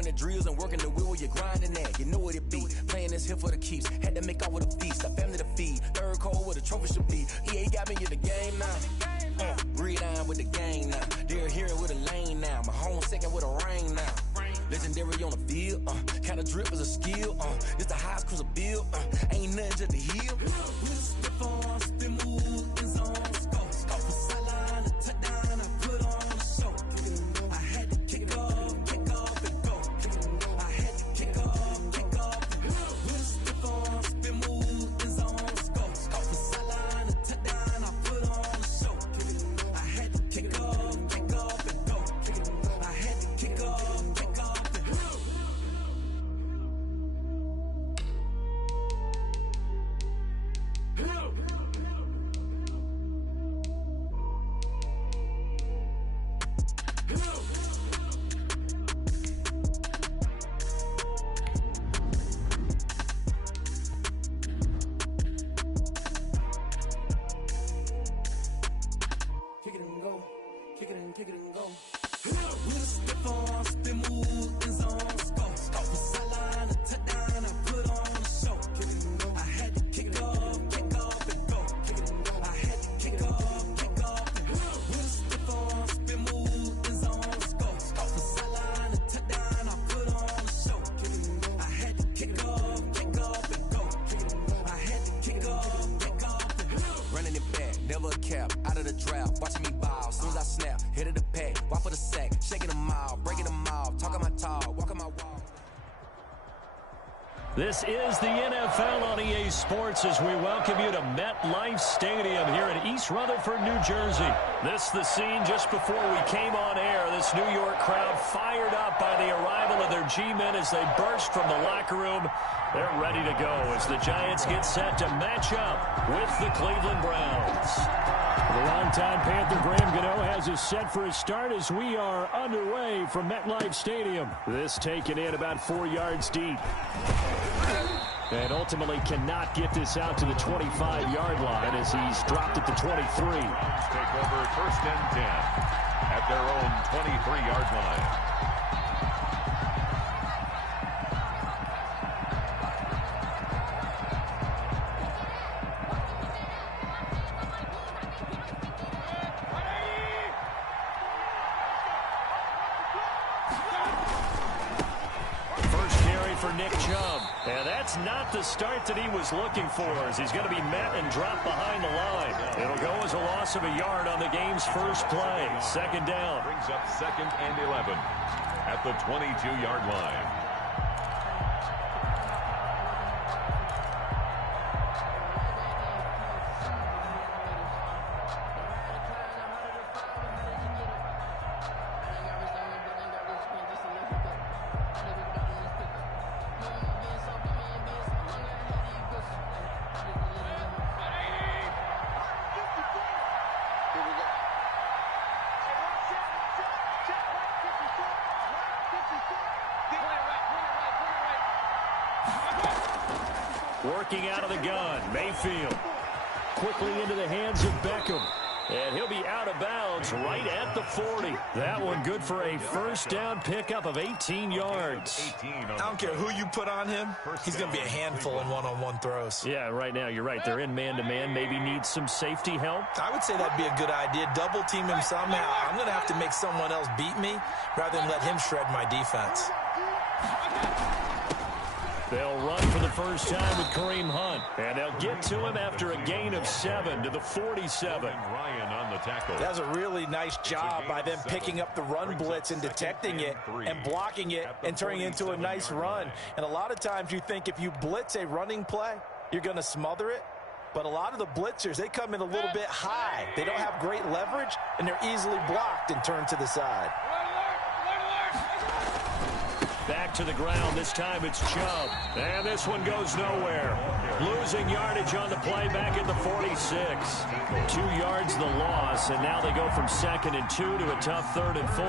Doing the drills and working the wheel where you're grinding at. You know what it be. Playing this here for the keeps. Had to make off with a feast. A family to feed. Third cold where the trophy should be. EA got me in the game now. Breed on with the gang now. They're here with a lane now. My home second with a rain now. Legendary on the field. Kinda drip is a skill. It's the highest cruiser bill. Ain't nothing just the heel. Step on, spin move, in zone, scope for sideline, a touchdown, I put on a show. I had to kick off and go. I had to kick off and go. Step on, spin move, in zone, scope for sideline, a touchdown, I put on a show. I had to kick off and go. I had to kick off and go. Kick it and go. With a step on, spin move, in zone, scope for sideline, a touchdown, I put on a show. I had to kick off and go. I had to kick off and go. With a step on, spin move, in zone, scope for sideline, a touchdown, I put on a show. I had to kick off and go. I had to kick off and go. Running it back, never a cap, out of the drought, watching me ball, soon as I snap, hit of the pack, walk for the sack, shaking them out, breaking them out, talking my talk, walking my walk. This is the NFL on EA Sports as we welcome you to MetLife Stadium here in East Rutherford, New Jersey. This is the scene just before we came on air. This New York crowd fired up by the arrival of their G-men as they burst from the locker room. They're ready to go as the Giants get set to match up with the Cleveland Browns. The longtime Panther Graham Gano has us set for a start as we are underway from MetLife Stadium. This taken in about 4 yards deep. And ultimately cannot get this out to the 25-yard line as he's dropped at the 23. Take over first and 10 at their own 23-yard line. And that's not the start that he was looking for as he's going to be met and dropped behind the line. It'll go as a loss of a yard on the game's first play. Second down. Brings up second and 11 at the 22-yard line. Working out of the gun, Mayfield. Quickly into the hands of Beckham. And he'll be out of bounds right at the 40. That one good for a first down pickup of 18 yards. I don't care who you put on him. He's going to be a handful in one-on-one throws. Yeah, right now you're right. They're in man-to-man. Maybe needs some safety help. I would say that'd be a good idea. Double team him somehow. I'm going to have to make someone else beat me rather than let him shred my defense. They'll run for the first time with Kareem Hunt. And they'll get to him after a gain of 7 to the 47. Ryan on the tackle. That was a really nice job by them picking up the run blitz and detecting it and blocking it and turning it into a nice run. And a lot of times you think if you blitz a running play, you're going to smother it. But a lot of the blitzers, they come in a little bit high. They don't have great leverage, and they're easily blocked and turned to the side. Back to the ground. This time it's Chubb. And this one goes nowhere. Losing yardage on the play back at the 46. 2 yards the loss, and now they go from 2nd and 2 to a tough 3rd and 4.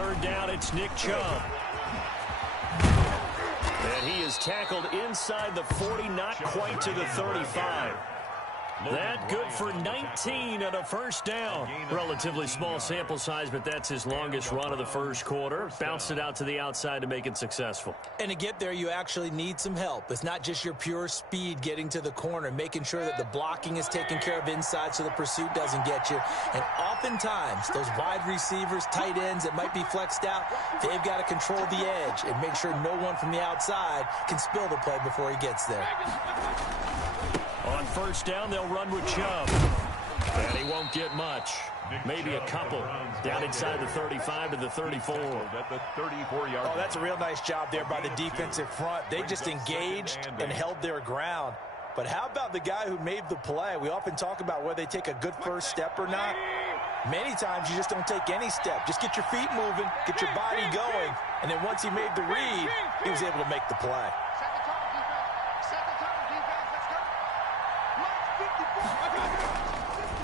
third down, it's Nick Chubb. And he is tackled inside the 40, not quite to the 35. That good for 19 and a first down. Relatively small sample size, but that's his longest run of the first quarter. Bounced it out to the outside to make it successful. And to get there, you actually need some help. It's not just your pure speed getting to the corner, making sure that the blocking is taken care of inside so the pursuit doesn't get you. And oftentimes, those wide receivers, tight ends that might be flexed out, they've got to control the edge and make sure no one from the outside can spill the play before he gets there. On first down, they'll run with Chubb. And he won't get much. Maybe a couple. Down inside the 35 to the 34. Oh, that's a real nice job there by the defensive front. They just engaged and held their ground. But how about the guy who made the play? We often talk about whether they take a good first step or not. Many times you just don't take any step. Just get your feet moving, get your body going. And then once he made the read, he was able to make the play.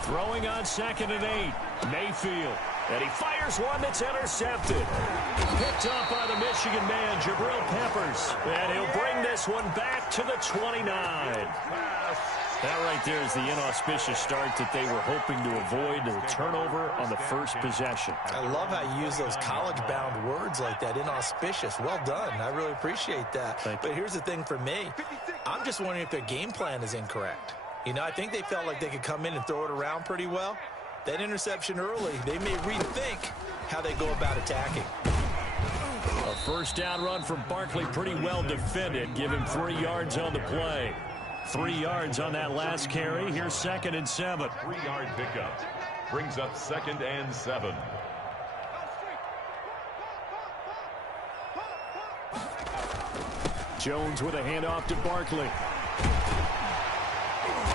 Throwing on 2nd and 8. Mayfield. And he fires one that's intercepted. Picked up by the Michigan man, Jabril Peppers. And he'll bring this one back to the 29. That right there is the inauspicious start that they were hoping to avoid, the turnover on the first possession. I love how you use those college-bound words like that, inauspicious. Well done. I really appreciate that. But here's the thing for me. I'm just wondering if their game plan is incorrect. You know, I think they felt like they could come in and throw it around pretty well. That interception early, they may rethink how they go about attacking. A first down run from Barkley, pretty well defended. Give him 3 yards on the play. 3 yards on that last carry. Here's 2nd and 7. 3-yard pickup. Brings up 2nd and 7. Jones with a handoff to Barkley.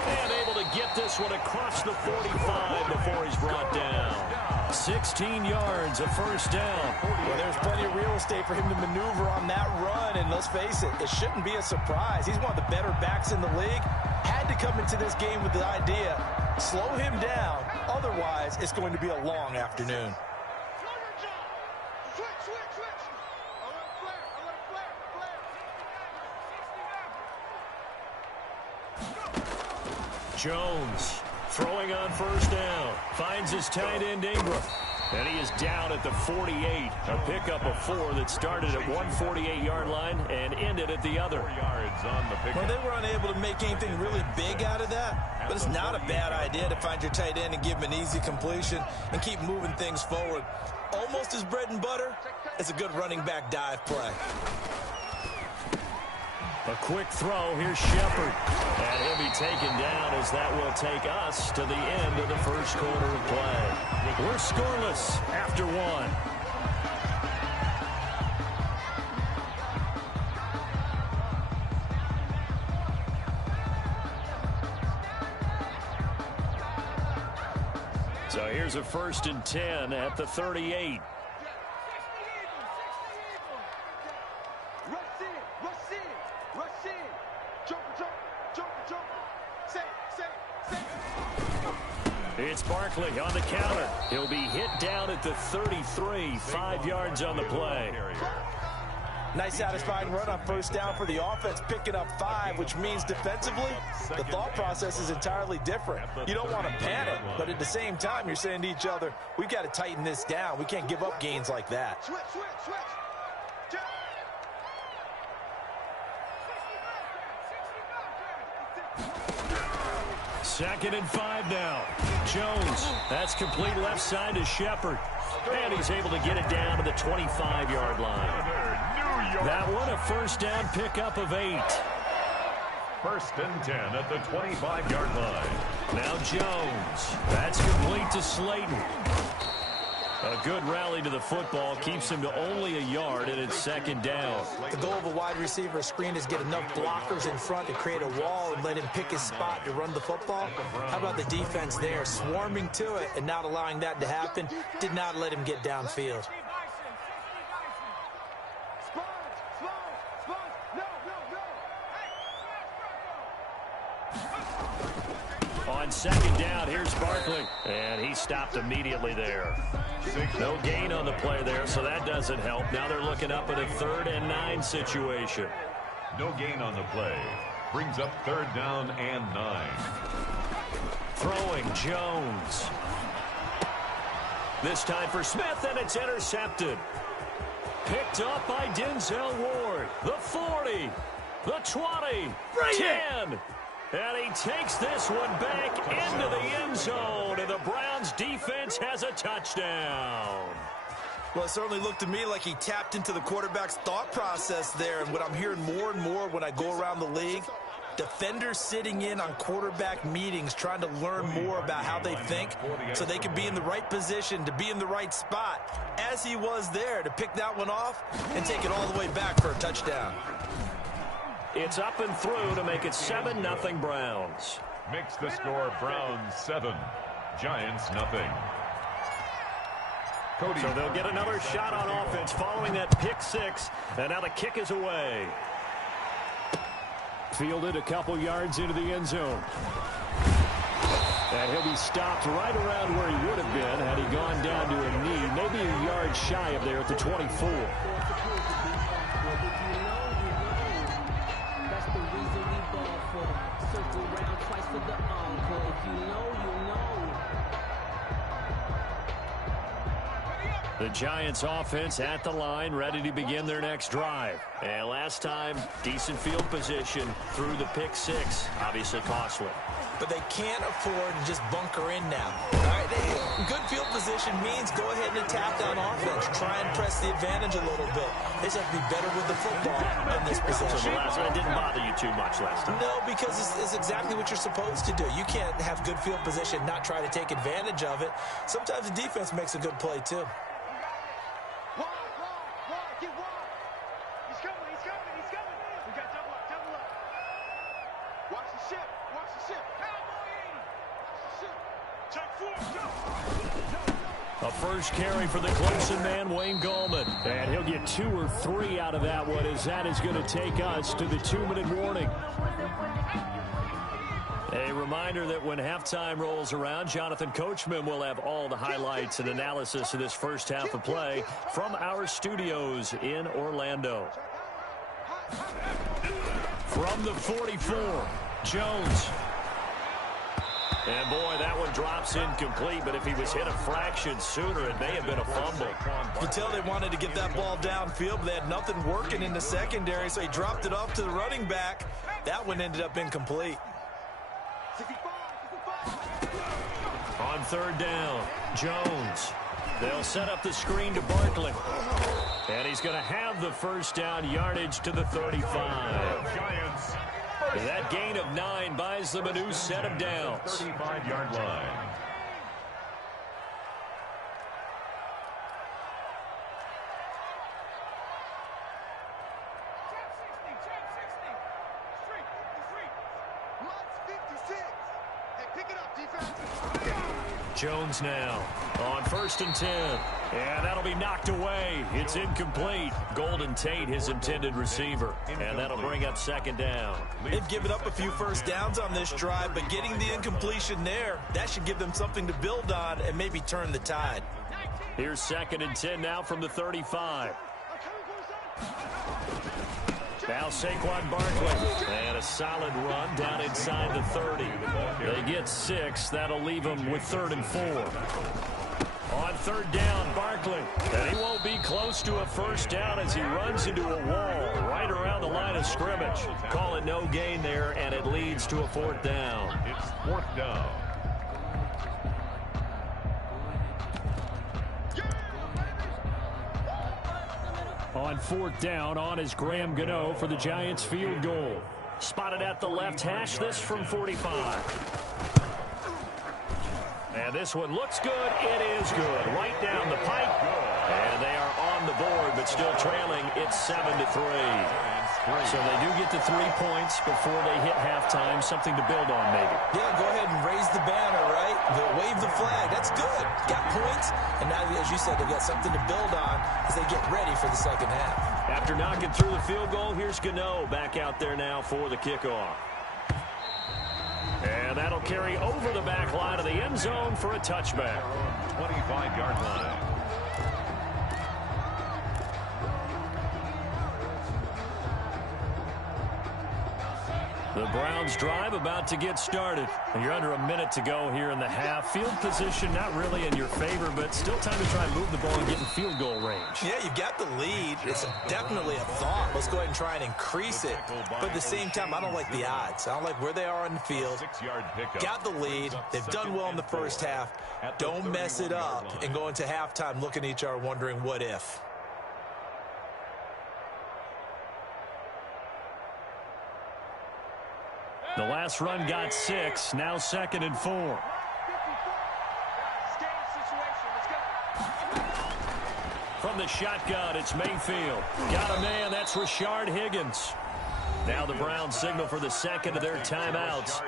And able to get this one across the 45 before he's brought down. 16 yards, a first down. Well, there's plenty of real estate for him to maneuver on that run, and let's face it, it shouldn't be a surprise. He's one of the better backs in the league. Had to come into this game with the idea, slow him down, otherwise it's going to be a long afternoon. Jones throwing on first down. Finds his tight end Ingram. And he is down at the 48. A pickup of 4 that started at 148-yard line and ended at the other. Well, they were unable to make anything really big out of that, but it's not a bad idea to find your tight end and give him an easy completion and keep moving things forward. Almost as bread and butter as a good running back dive play. A quick throw. Here's Shepard. And he'll be taken down as that will take us to the end of the first quarter of play. We're scoreless after 1. So here's a 1st and 10 at the 38. It's Barkley on the counter. He'll be hit down at the 33, 5 yards on the play. Nice satisfying run on first down for the offense, picking up 5, which means defensively, the thought process is entirely different. You don't want to panic, but at the same time, you're saying to each other, we've got to tighten this down. We can't give up gains like that. Switch. 2nd and 5 now. Jones, that's complete left side to Shepard. And he's able to get it down to the 25-yard line. That one a first down pickup of 8. 1st and 10 at the 25-yard line. Now Jones. That's complete to Slayton. A good rally to the football keeps him to only a yard, and it's 2nd down. The goal of a wide receiver screen is get enough blockers in front to create a wall and let him pick his spot to run the football. How about the defense there, swarming to it and not allowing that to happen? Did not let him get downfield. On second down, here's Barkley. And he stopped immediately there. No gain on the play there, so that doesn't help. Now they're looking up at a 3rd and 9 situation. No gain on the play. Brings up 3rd down and 9. Throwing Jones. This time for Smith, and it's intercepted. Picked up by Denzel Ward. The 40, the 20, 10. And he takes this one back into the end zone, and the Browns defense has a touchdown. Well, it certainly looked to me like he tapped into the quarterback's thought process there. And what I'm hearing more and more when I go around the league, defenders sitting in on quarterback meetings trying to learn more about how they think so they can be in the right position to be in the right spot, as he was there to pick that one off and take it all the way back for a touchdown. It's up and through to make it 7-0 Browns. Makes the score Browns 7, Giants nothing. So they'll get another shot on offense following that pick 6, and now the kick is away. Fielded a couple yards into the end zone. And he'll be stopped right around where he would have been had he gone down to a knee, maybe a yard shy of there at the 24. The Giants offense at the line, ready to begin their next drive. And last time, decent field position through the pick 6, obviously costly. But they can't afford to just bunker in now. All right, good field position means go ahead and attack on offense. Try and press the advantage a little bit. They just have to be better with the football in this possession. So the last one didn't bother you too much last time. No, because it's exactly what you're supposed to do. You can't have good field position, not try to take advantage of it. Sometimes the defense makes a good play, too. A first carry for the Clemson man, Wayne Gallman. And he'll get 2 or 3 out of that one, as that is going to take us to the 2-minute warning. A reminder that when halftime rolls around, Jonathan Coachman will have all the highlights and analysis of this first half of play from our studios in Orlando. From the 44, Jones. And, boy, that one drops incomplete, but if he was hit a fraction sooner, it may have been a fumble. You could tell they wanted to get that ball downfield, but they had nothing working in the secondary, so he dropped it off to the running back. That one ended up incomplete. On 3rd down, Jones. They'll set up the screen to Barkley. And he's going to have the first down yardage to the 35. Giants. That gain of 9 buys them a new set of downs. 35-yard line. Jones now on 1st and 10. And that'll be knocked away. It's incomplete. Golden Tate, his intended receiver. And that'll bring up 2nd down. They've given up a few first downs on this drive, but getting the incompletion there, that should give them something to build on and maybe turn the tide. Here's 2nd and 10 now from the 35. Now Saquon Barkley, and a solid run down inside the 30. They get 6. That'll leave them with 3rd and 4. On 3rd down, Barkley, and he won't be close to a first down as he runs into a wall right around the line of scrimmage. Call it no gain there, and it leads to a 4th down. It's 4th down. On 4th down, on is Graham Gano for the Giants field goal. Spotted at the left hash, this from 45. And this one looks good. It is good. Right down the pipe. And they are on the board, but still trailing. It's 7-3. So they do get the 3 points before they hit halftime. Something to build on, maybe. Yeah, go ahead and raise the banner, right? Wave the flag. That's good. Got points. And now, as you said, they've got something to build on as they get ready for the second half. After knocking through the field goal, here's Gano back out there now for the kickoff. And And that'll carry over the back line of the end zone for a touchback. 25-yard line. The Browns drive about to get started. You're under a minute to go here in the half. Field position not really in your favor, but still time to try and move the ball and get in field goal range. Yeah, you've got the lead. It's definitely a thought. Let's go ahead and try and increase it. But at the same time, I don't like the odds. I don't like where they are on the field. Got the lead. They've done well in the first half. Don't mess it up and go into halftime looking at each other wondering what if. The last run got 6, now 2nd and 4. From the shotgun, it's Mayfield. Got a man, that's Rashard Higgins. Now the Browns signal for the second of their timeouts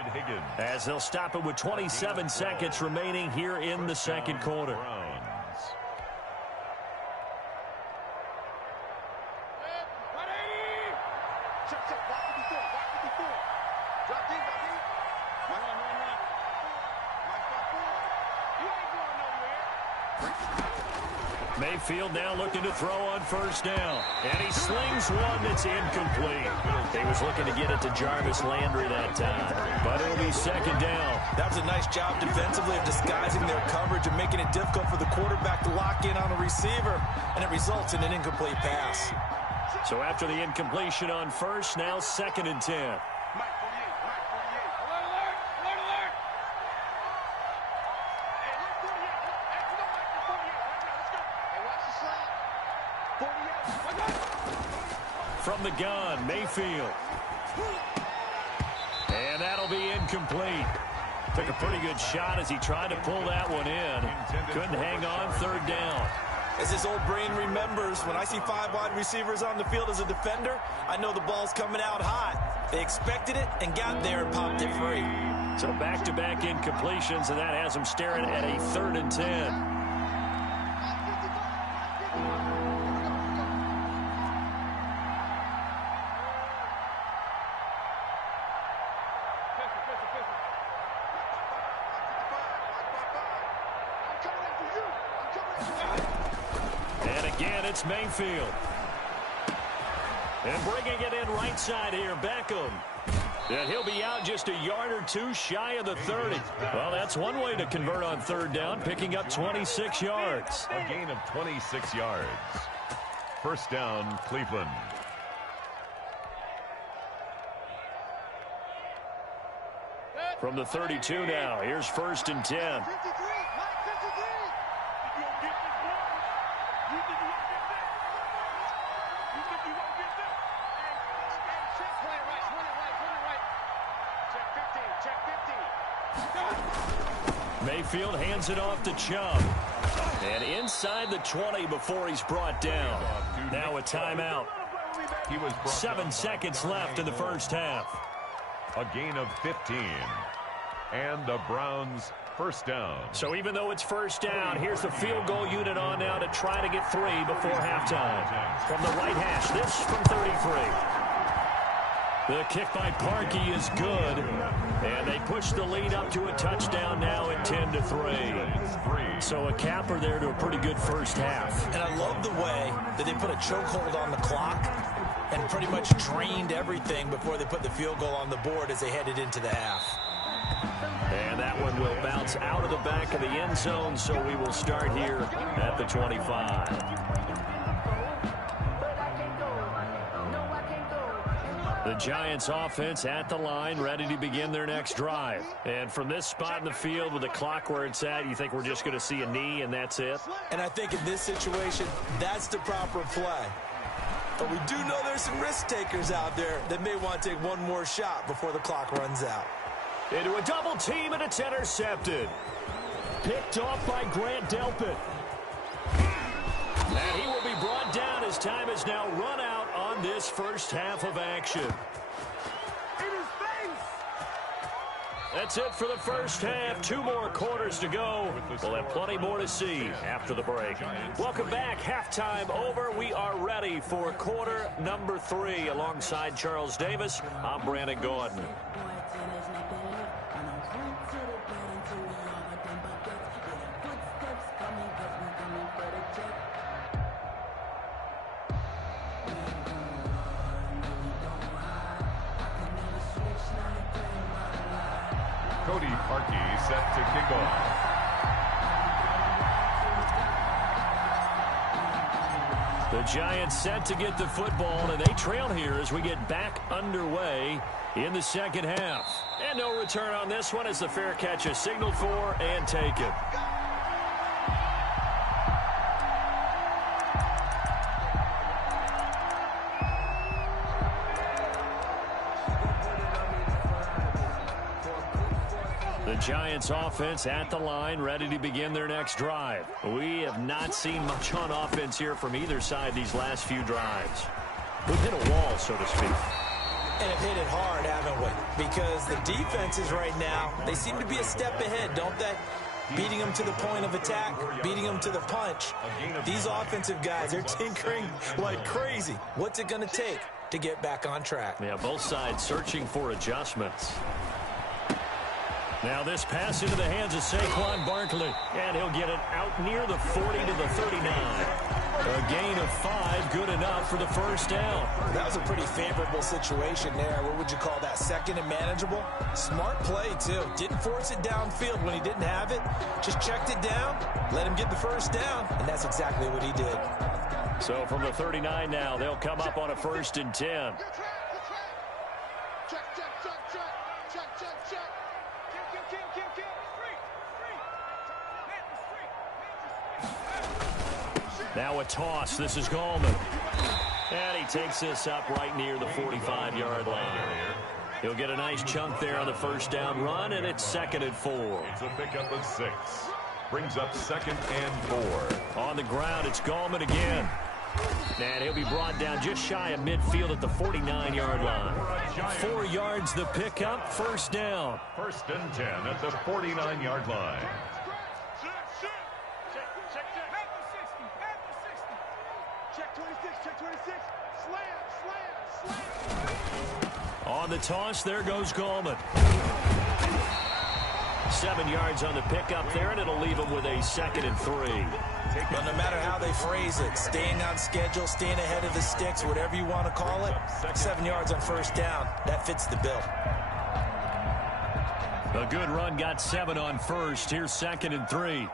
as they'll stop it with 27 seconds remaining here in the second quarter. Mayfield now looking to throw on first down. And he slings one that's incomplete. He was looking to get it to Jarvis Landry that time. But it'll be second down. That was a nice job defensively of disguising their coverage and making it difficult for the quarterback to lock in on a receiver. And it results in an incomplete pass. So after the incompletion on first, now 2nd and 10. From the gun, Mayfield. And that'll be incomplete. Took a pretty good shot as he tried to pull that one in. Couldn't hang on, third down. As his old brain remembers, when I see 5 wide receivers on the field as a defender, I know the ball's coming out hot. They expected it and got there and popped it free. So back-to-back incompletions, and that has him staring at a 3rd and 10. It's Mayfield. And bringing it in right side here, Beckham. And he'll be out just a yard or two shy of the 30. Well, that's one way to convert on third down, picking up 26 yards. A gain of 26 yards. First down, Cleveland. From the 32 now, here's 1st and 10. Mayfield hands it off to Chubb. And inside the 20 before he's brought down. Now a timeout. 7 seconds left in the first half. A gain of 15. And the Browns first down. So even though it's first down, here's the field goal unit on now to try to get 3 before halftime. From the right hash, this from 33. The kick by Parkey is good, and they push the lead up to a touchdown now at 10-3. So a capper there to a pretty good first half. And I love the way that they put a chokehold on the clock and pretty much drained everything before they put the field goal on the board as they headed into the half. And that one will bounce out of the back of the end zone, so we will start here at the 25. The Giants offense at the line, ready to begin their next drive. And from this spot in the field with the clock where it's at, you think we're just going to see a knee and that's it? And I think in this situation, that's the proper play. But we do know there's some risk takers out there that may want to take one more shot before the clock runs out. Into a double team, and it's intercepted. Picked off by Grant Delpit. And he will be brought down as time has now run out on this first half of action. That's it for the first half. 2 more quarters to go. We'll have plenty more to see after the break. Welcome back. Halftime over. We are ready for quarter number 3. Alongside Charles Davis, I'm Brandon Gordon. Cody Parkey set to kick off. The Giants set to get the football, and they trail here as we get back underway in the second half. And no return on this one as the fair catch is signaled for and taken. The Giants offense at the line, ready to begin their next drive. We have not seen much on offense here from either side these last few drives. We've hit a wall, so to speak. And have hit it hard, haven't we? Because the defenses right now, they seem to be a step ahead, don't they? Beating them to the point of attack, beating them to the punch. These offensive guys are tinkering like crazy. What's it going to take to get back on track? Yeah, both sides searching for adjustments. Now this pass into the hands of Saquon Barkley, and he'll get it out near the 40 to the 39. A gain of 5, good enough for the first down. That was a pretty favorable situation there. What would you call that? Second and manageable? Smart play, too. Didn't force it downfield when he didn't have it. Just checked it down, let him get the first down, and that's exactly what he did. So from the 39 now, they'll come up on a 1st and 10. Now a toss. This is Gallman. And he takes this up right near the 45-yard line. He'll get a nice chunk there on the first down run, and it's 2nd and 4. It's a pickup of 6. Brings up 2nd and 4. On the ground, it's Gallman again. And he'll be brought down just shy of midfield at the 49-yard line. 4 yards the pickup, first down. 1st and 10 at the 49-yard line. On the toss, there goes Gallman. 7 yards on the pickup there, and it'll leave him with a 2nd and 3. But no matter how they phrase it, staying on schedule, staying ahead of the sticks, whatever you want to call it, 7 yards on first down, that fits the bill. A good run got 7 on first. Here's 2nd and 3.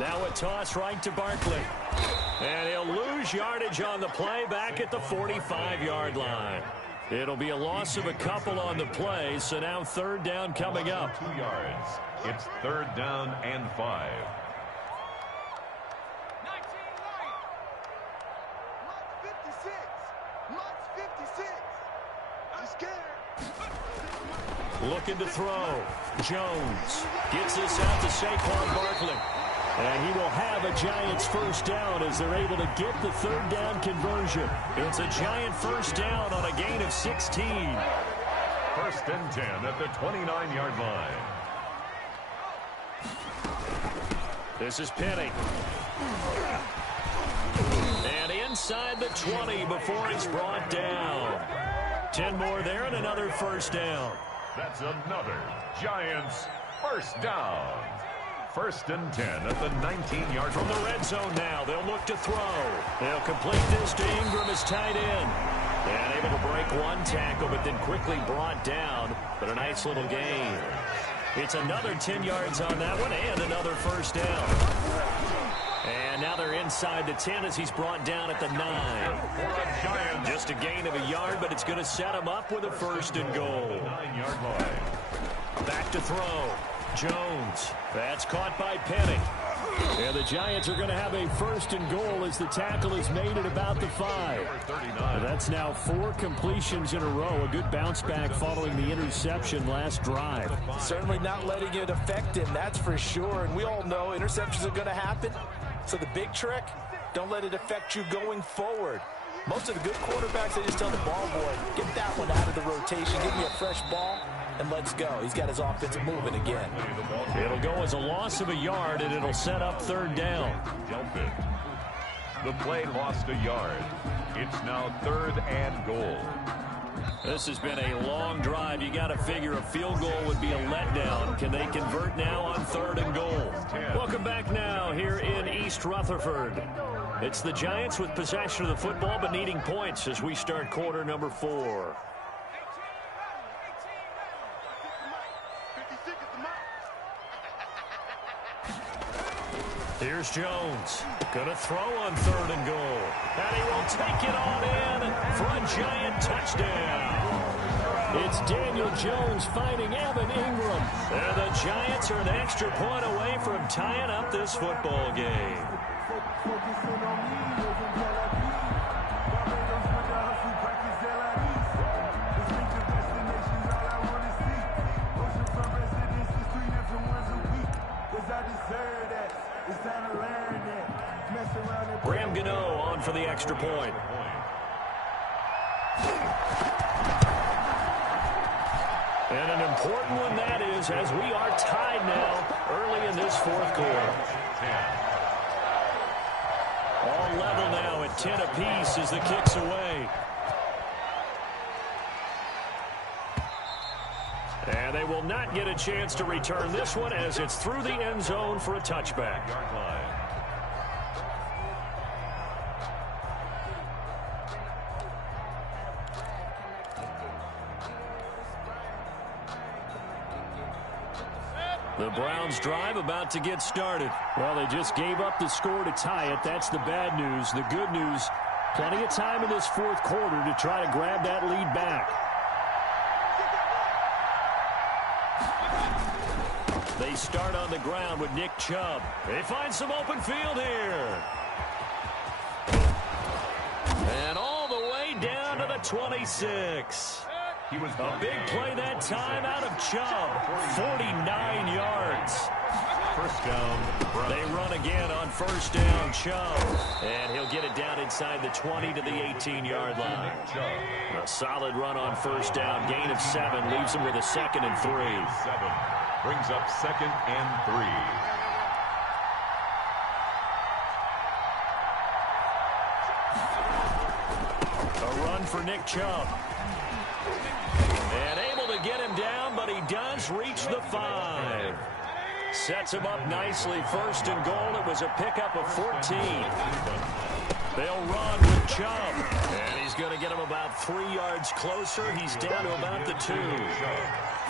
Now a toss right to Barkley. And he'll lose yardage on the play back at the 45-yard line. It'll be a loss of a couple on the play, so now 3rd down coming up. 2 yards. It's 3rd down and 5. Looking to throw. Jones gets this out to Saquon Barkley. And he will have a Giants first down as they're able to get the 3rd down conversion. It's a Giant first down on a gain of 16. 1st and 10 at the 29-yard line. This is Penny. And inside the 20 before it's brought down. 10 more there and another first down. That's another Giants first down. 1st and 10 at the 19-yard from the red zone now. They'll look to throw. They'll complete this to Ingram as tight end. And able to break one tackle, but then quickly brought down. But a nice little gain. It's another 10 yards on that one and another first down. And now they're inside the 10 as he's brought down at the 9. Just a gain of a yard, but it's going to set him up with a 1st and goal. 9-yard line. Back to throw. Jones. That's caught by Penny. And the Giants are going to have a 1st and goal as the tackle is made at about the 5. That's now 4 completions in a row. A good bounce back following the interception last drive. Certainly not letting it affect him, that's for sure. And we all know interceptions are going to happen. So the big trick, don't let it affect you going forward. Most of the good quarterbacks, they just tell the ball boy, get that one out of the rotation, give me a fresh ball, and let's go. He's got his offense moving again. It'll go as a loss of a yard, and it'll set up 3rd down. The play lost a yard. It's now 3rd and goal. This has been a long drive. You got to figure a field goal would be a letdown. Can they convert now on 3rd and goal? Welcome back now here in East Rutherford. It's the Giants with possession of the football but needing points as we start quarter number 4. Here's Jones. Gonna throw on 3rd and goal. And he will take it on in for a Giant touchdown. It's Daniel Jones finding Evan Ingram. And the Giants are an extra point away from tying up this football game. Graham Gano on for the extra point. And an important one that is, as we are tied now early in this 4th quarter. All level now at 10 apiece as the kick's away. And they will not get a chance to return this one as it's through the end zone for a touchback. The Browns drive about to get started. Well, they just gave up the score to tie it. That's the bad news. The good news, plenty of time in this 4th quarter to try to grab that lead back. They start on the ground with Nick Chubb. They find some open field here. And all the way down to the 26. A big play that time out of Chubb. 49 yards. First down. They run again on 1st down, Chubb. And he'll get it down inside the 20 to the 18-yard line. A solid run on 1st down. Gain of 7 leaves him with a 2nd and 3. 7 brings up 2nd and 3. A run for Nick Chubb. And able to get him down, but he does reach the 5. Sets him up nicely. 1st and goal. It was a pickup of 14. They'll run with Chubb. And he's going to get him about 3 yards closer. He's down to about the 2.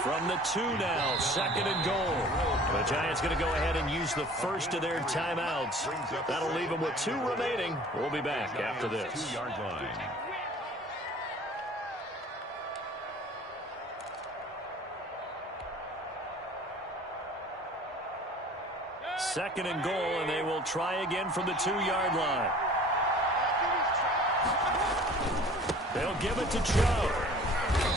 From the 2 now, 2nd and goal. The Giants going to go ahead and use the first of their timeouts. That'll leave them with 2 remaining. We'll be back after this. 2-yard line. Second and goal, and they will try again from the 2-yard line. They'll give it to Chubb.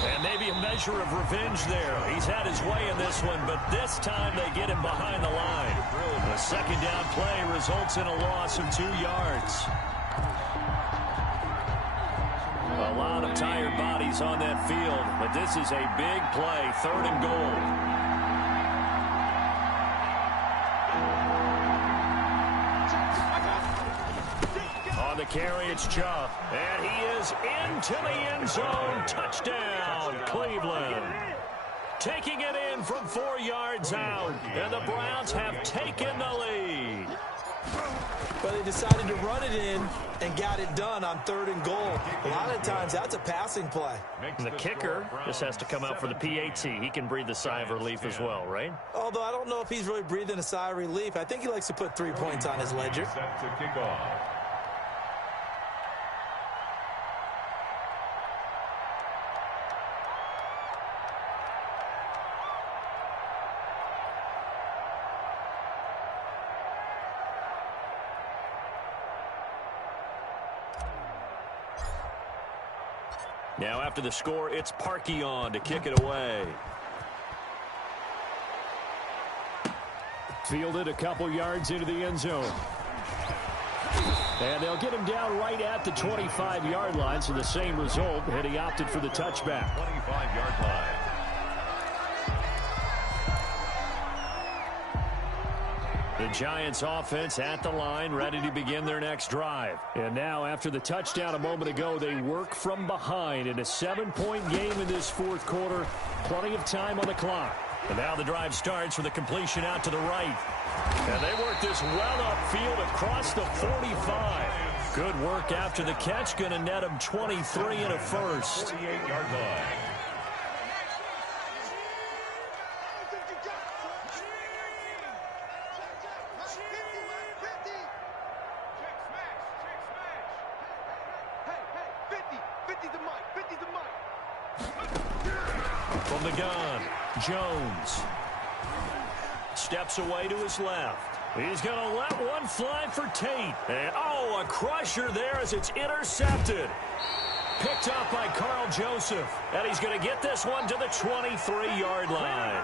And maybe a measure of revenge there. He's had his way in this one, but this time they get him behind the line. The 2nd down play results in a loss of 2 yards. A lot of tired bodies on that field, but this is a big play. 3rd and goal. On the carry, it's Chubb. And he is into the end zone. Touchdown, Cleveland. Taking it in from 4 yards out. And the Browns have taken the lead. But they decided to run it in and got it done on 3rd and goal. A lot of times, that's a passing play. And the kicker just has to come out for the PAT. He can breathe a sigh of relief as well, right? Although I don't know if he's really breathing a sigh of relief. I think he likes to put 3 points on his ledger. Set to kick off. Now after the score, it's Parkey on to kick it away. Fielded a couple yards into the end zone. And they'll get him down right at the 25-yard line, so the same result, and he opted for the touchback. 25-yard line. The Giants offense at the line, ready to begin their next drive. And now after the touchdown a moment ago, they work from behind in a 7-point game in this 4th quarter. Plenty of time on the clock. And now the drive starts with a completion out to the right. And they work this well upfield across the 45. Good work after the catch. Going to net them 23 and a first. 48-yard line. From the gun, Jones steps away to his left. He's going to let one fly for Tate. And, oh, a crusher there as it's intercepted. Picked up by Carl Joseph. And he's going to get this one to the 23-yard line.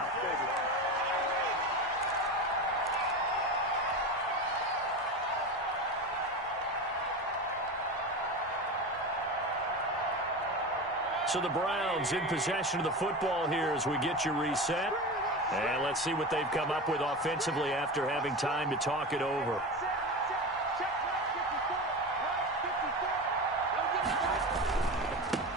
So the Browns in possession of the football here as we get you reset. And let's see what they've come up with offensively after having time to talk it over.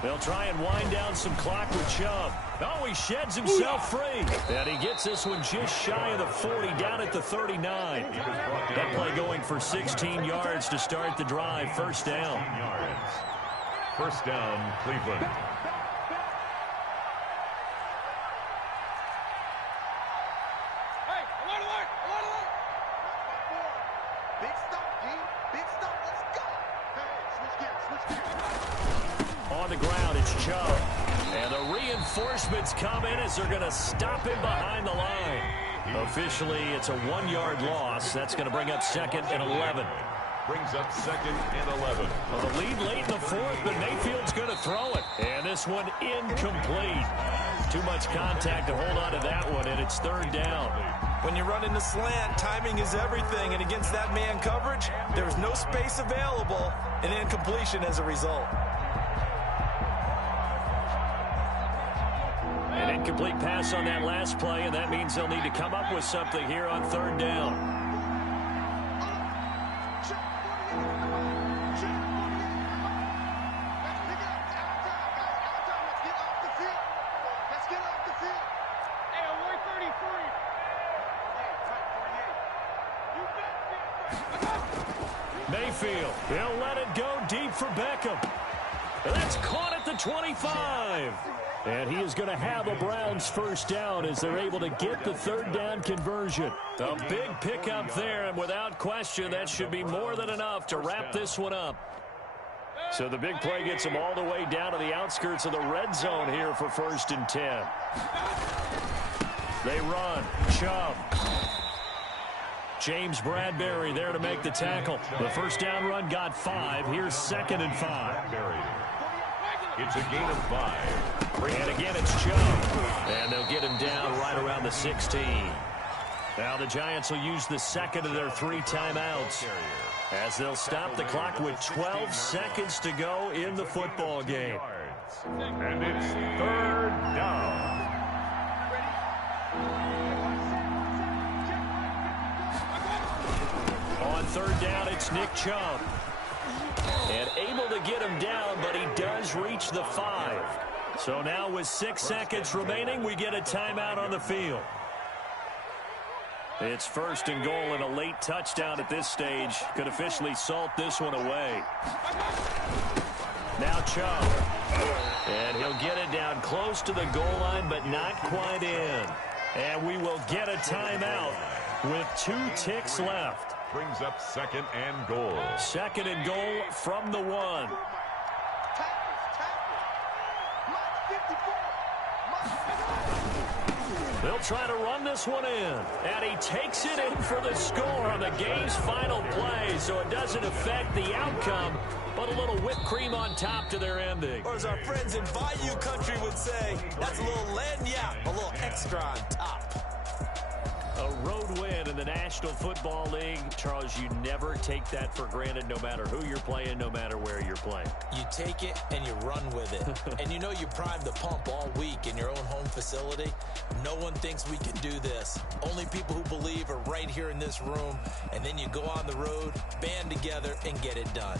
They'll try and wind down some clock with Chubb. Oh, he sheds himself free. And he gets this one just shy of the 40, down at the 39. That play going for 16 yards to start the drive. First down. First down, Cleveland. On the ground, it's Chubb. And the reinforcements come in as they're going to stop him behind the line. Officially, it's a 1-yard loss. That's going to bring up 2nd and 11. Brings up 2nd and 11. Well, the lead late in the 4th, but Mayfield's going to throw it. And this one incomplete. Too much contact to hold on to that one, and it's 3rd down. When you run in the slant, timing is everything, and against that man coverage, there's no space available, and incompletion as a result. An incomplete pass on that last play, and that means they'll need to come up with something here on 3rd down. Mayfield, he'll let it go deep for Beckham. That's caught at the 25. And he is going to have a Browns first down as they're able to get the 3rd down conversion. A big pickup there, and without question, that should be more than enough to wrap this one up. So the big play gets them all the way down to the outskirts of the red zone here for 1st and 10. They run. Chubb. James Bradbury there to make the tackle. The first down run got 5. Here's 2nd and 5. It's a gain of 5. And again, it's Chubb. And they'll get him down right around the 16. Now the Giants will use the 2nd of their 3 timeouts as they'll stop the clock with 12 seconds to go in the football game. And it's 3rd down. On 3rd down, it's Nick Chubb. And able to get him down, but he does reach the 5. So now with 6 seconds remaining, we get a timeout on the field. It's 1st and goal, and a late touchdown at this stage could officially salt this one away. Now Chubb. And he'll get it down close to the goal line, but not quite in. And we will get a timeout with 2 ticks left. Brings up 2nd and goal. 2nd and goal from the 1. They'll try to run this one in. And he takes it in for the score on the game's final play. So it doesn't affect the outcome, but a little whipped cream on top to their ending. Or as our friends in Bayou Country would say, that's a little lagniappe, a little extra on top. A road win in the National Football League. Charles, you never take that for granted no matter who you're playing, no matter where you're playing. You take it and you run with it. And you know you primed the pump all week in your own home facility. No one thinks we can do this. Only people who believe are right here in this room. And then you go on the road, band together, and get it done.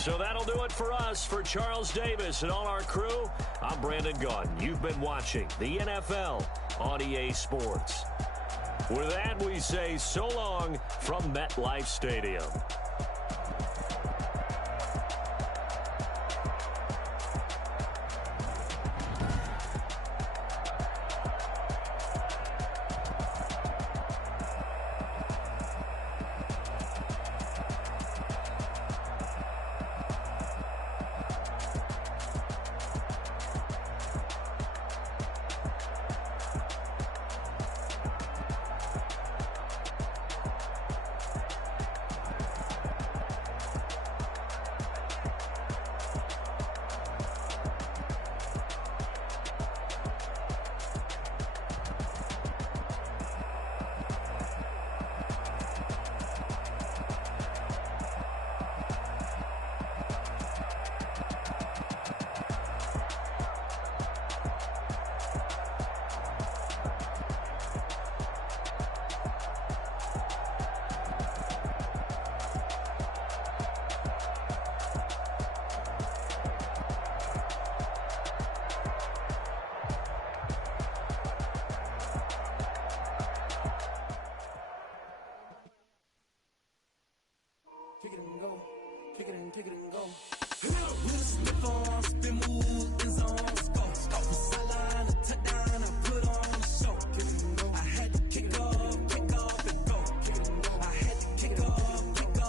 So that'll do it for us. For Charles Davis and all our crew, I'm Brandon Gaudin. You've been watching the NFL on EA Sports. With that, we say so long from MetLife Stadium. Kick it and go. With a stiff on, spin move, in zone, scope. From sideline to touchdown, I put on a show. I had to kick off and go. I had to kick off and go.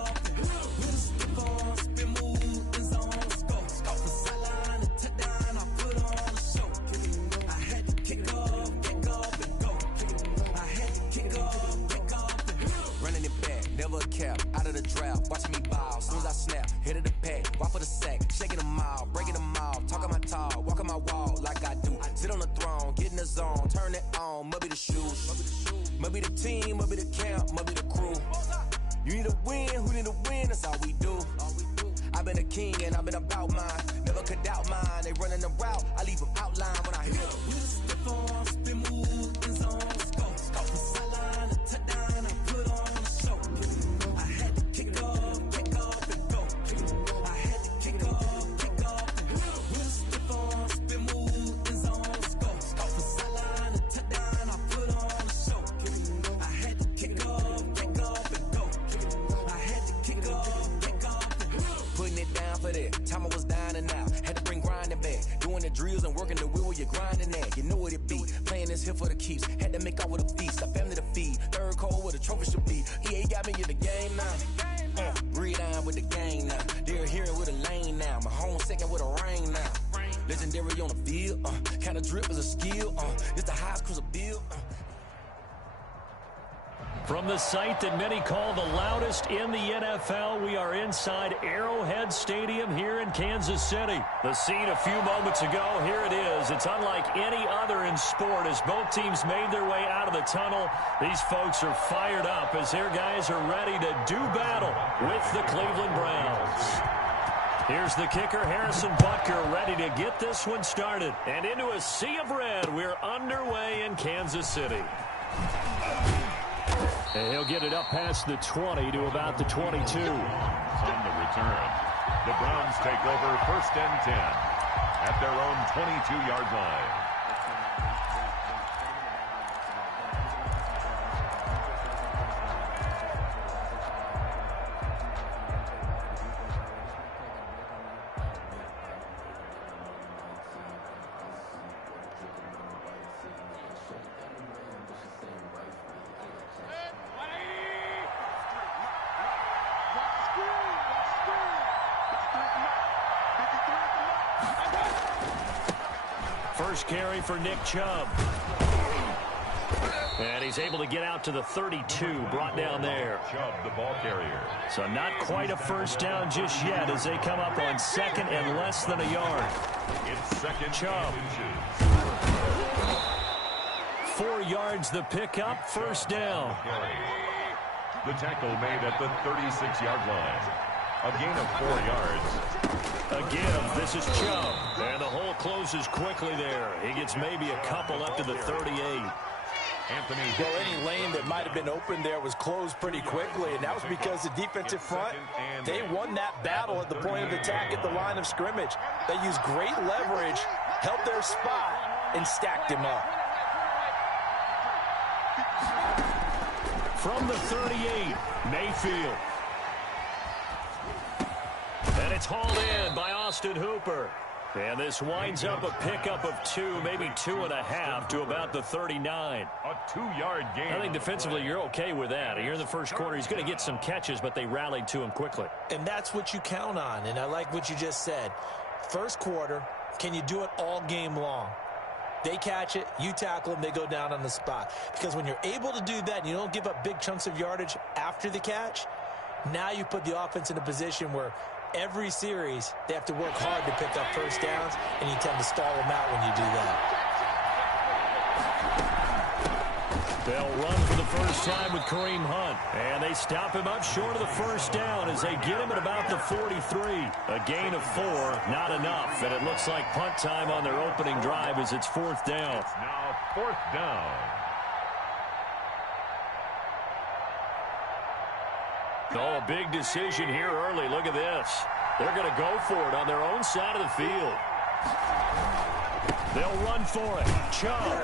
With a stiff on, spin move, in zone, scope. From sideline to touchdown, I put on a show. I had to kick off and go. I had to kick off and go. Running it back, never a cap, out of the draft, watching me ball. Soon as I snap, hit of the pack, walk for the sack, shaking them out, breaking them out, talking my talk, walking my wall like I do. Sit on the throne, get in the zone, turn it on, must be the shoes, must be the team, must be the camp, must be the crew. You need a win, who need a win, that's all we do. I've been a king and I've been about mine, never could doubt mine. They running the route, I leave them outline when I hit them. With a stiff on, spin move, in zone, scope. From sideline to touchdown, I put on a show. I had to kick off and go. I had to kick off and go. With a stiff on, spin move, in zone, scope. From sideline to touchdown, I put on a show. I had to kick off and go. I had to kick off and go. Putting it down for that. Time I was down and out. Had to bring grinding back. Doing the drills and working the wheel where you're grinding at. You know what it be. Playing this here for the keeps. Had to make out with a feast. A family to feed. Third cold where the trophy should be. EA got me in the game now. Breed on with the gang now. They're hearing with a lane now. My home second with a rain now. Legendary on the field. Kind of drip is a skill. It's the highest cruiser bill. From the site that many call the loudest in the NFL, we are inside Arrowhead Stadium here in Kansas City. The scene a few moments ago, here it is. It's unlike any other in sport as both teams made their way out of the tunnel. These folks are fired up as their guys are ready to do battle with the Cleveland Browns. Here's the kicker, Harrison Butker, ready to get this one started. And into a sea of red, we're underway in Kansas City. And he'll get it up past the 20 to about the 22. On the return, the Browns take over 1st and 10 at their own 22-yard line. First carry for Nick Chubb. And he's able to get out to the 32, brought down there. Chubb, the ball carrier. So not quite a first down just yet as they come up on second and less than a yard. It's second Chubb. and 2. 4 yards the pickup, first down. The tackle made at the 36-yard line. A gain of 4 yards. Again, this is Chubb. And the hole closes quickly there. He gets maybe a couple up to the 38. Well, any lane that might have been open there was closed pretty quickly, and that was because the defensive front, they won that battle at the point of attack at the line of scrimmage. They used great leverage, held their spot, and stacked him up. From the 38, Mayfield. And it's hauled in by Austin Hooper. And this winds up a pickup of 2, maybe 2.5 to about the 39. A 2-yard gain. I think defensively you're okay with that. Here in the first quarter, he's going to get some catches, but they rallied to him quickly. And that's what you count on, and I like what you just said. First quarter, can you do it all game long? They catch it, you tackle them, they go down on the spot. Because when you're able to do that and you don't give up big chunks of yardage after the catch, now you put the offense in a position where every series, they have to work hard to pick up first downs, and you tend to stall them out when you do that. They'll run for the first time with Kareem Hunt. And they stop him up short of the first down as they get him at about the 43. A gain of 4, not enough. And it looks like punt time on their opening drive as it's 4th down. It's now 4th down. Oh, a big decision here early. Look at this. They're going to go for it on their own side of the field. They'll run for it. Chubb.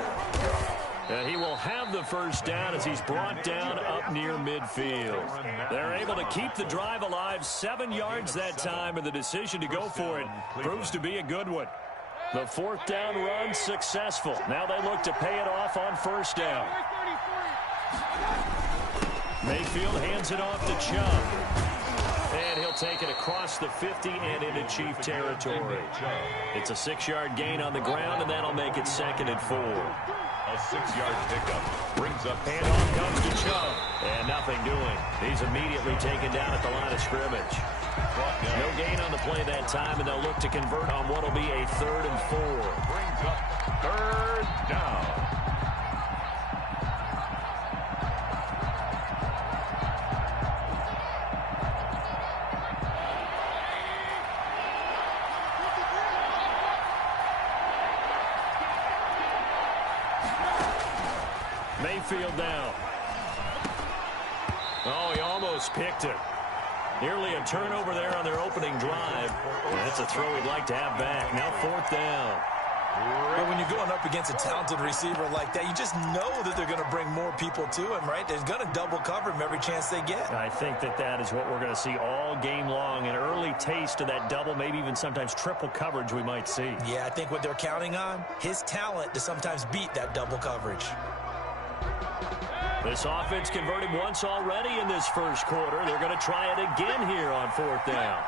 And he will have the first down as he's brought down up near midfield. They're able to keep the drive alive, 7 yards that time, and the decision to go for it proves to be a good one. The 4th down run successful. Now they look to pay it off on first down. Mayfield hands it off to Chubb. And he'll take it across the 50 and into Chief territory. It's a 6-yard gain on the ground, and that'll make it 2nd and 4. A 6-yard pickup brings up. Handoff comes to Chubb. And nothing doing. He's immediately taken down at the line of scrimmage. No gain on the play that time, and they'll look to convert on what will be a 3rd and 4. Brings up 3rd down. Mayfield down. Oh, he almost picked it. Nearly a turnover there on their opening drive. That's a throw he'd like to have back. Now 4th down. But when you're going up against a talented receiver like that, you just know that they're going to bring more people to him, right? They're going to double cover him every chance they get. I think that is what we're going to see all game long. An early taste of that double, maybe even sometimes triple coverage we might see. Yeah, I think what they're counting on, his talent to sometimes beat that double coverage. This offense converted once already in this first quarter. They're going to try it again here on 4th down.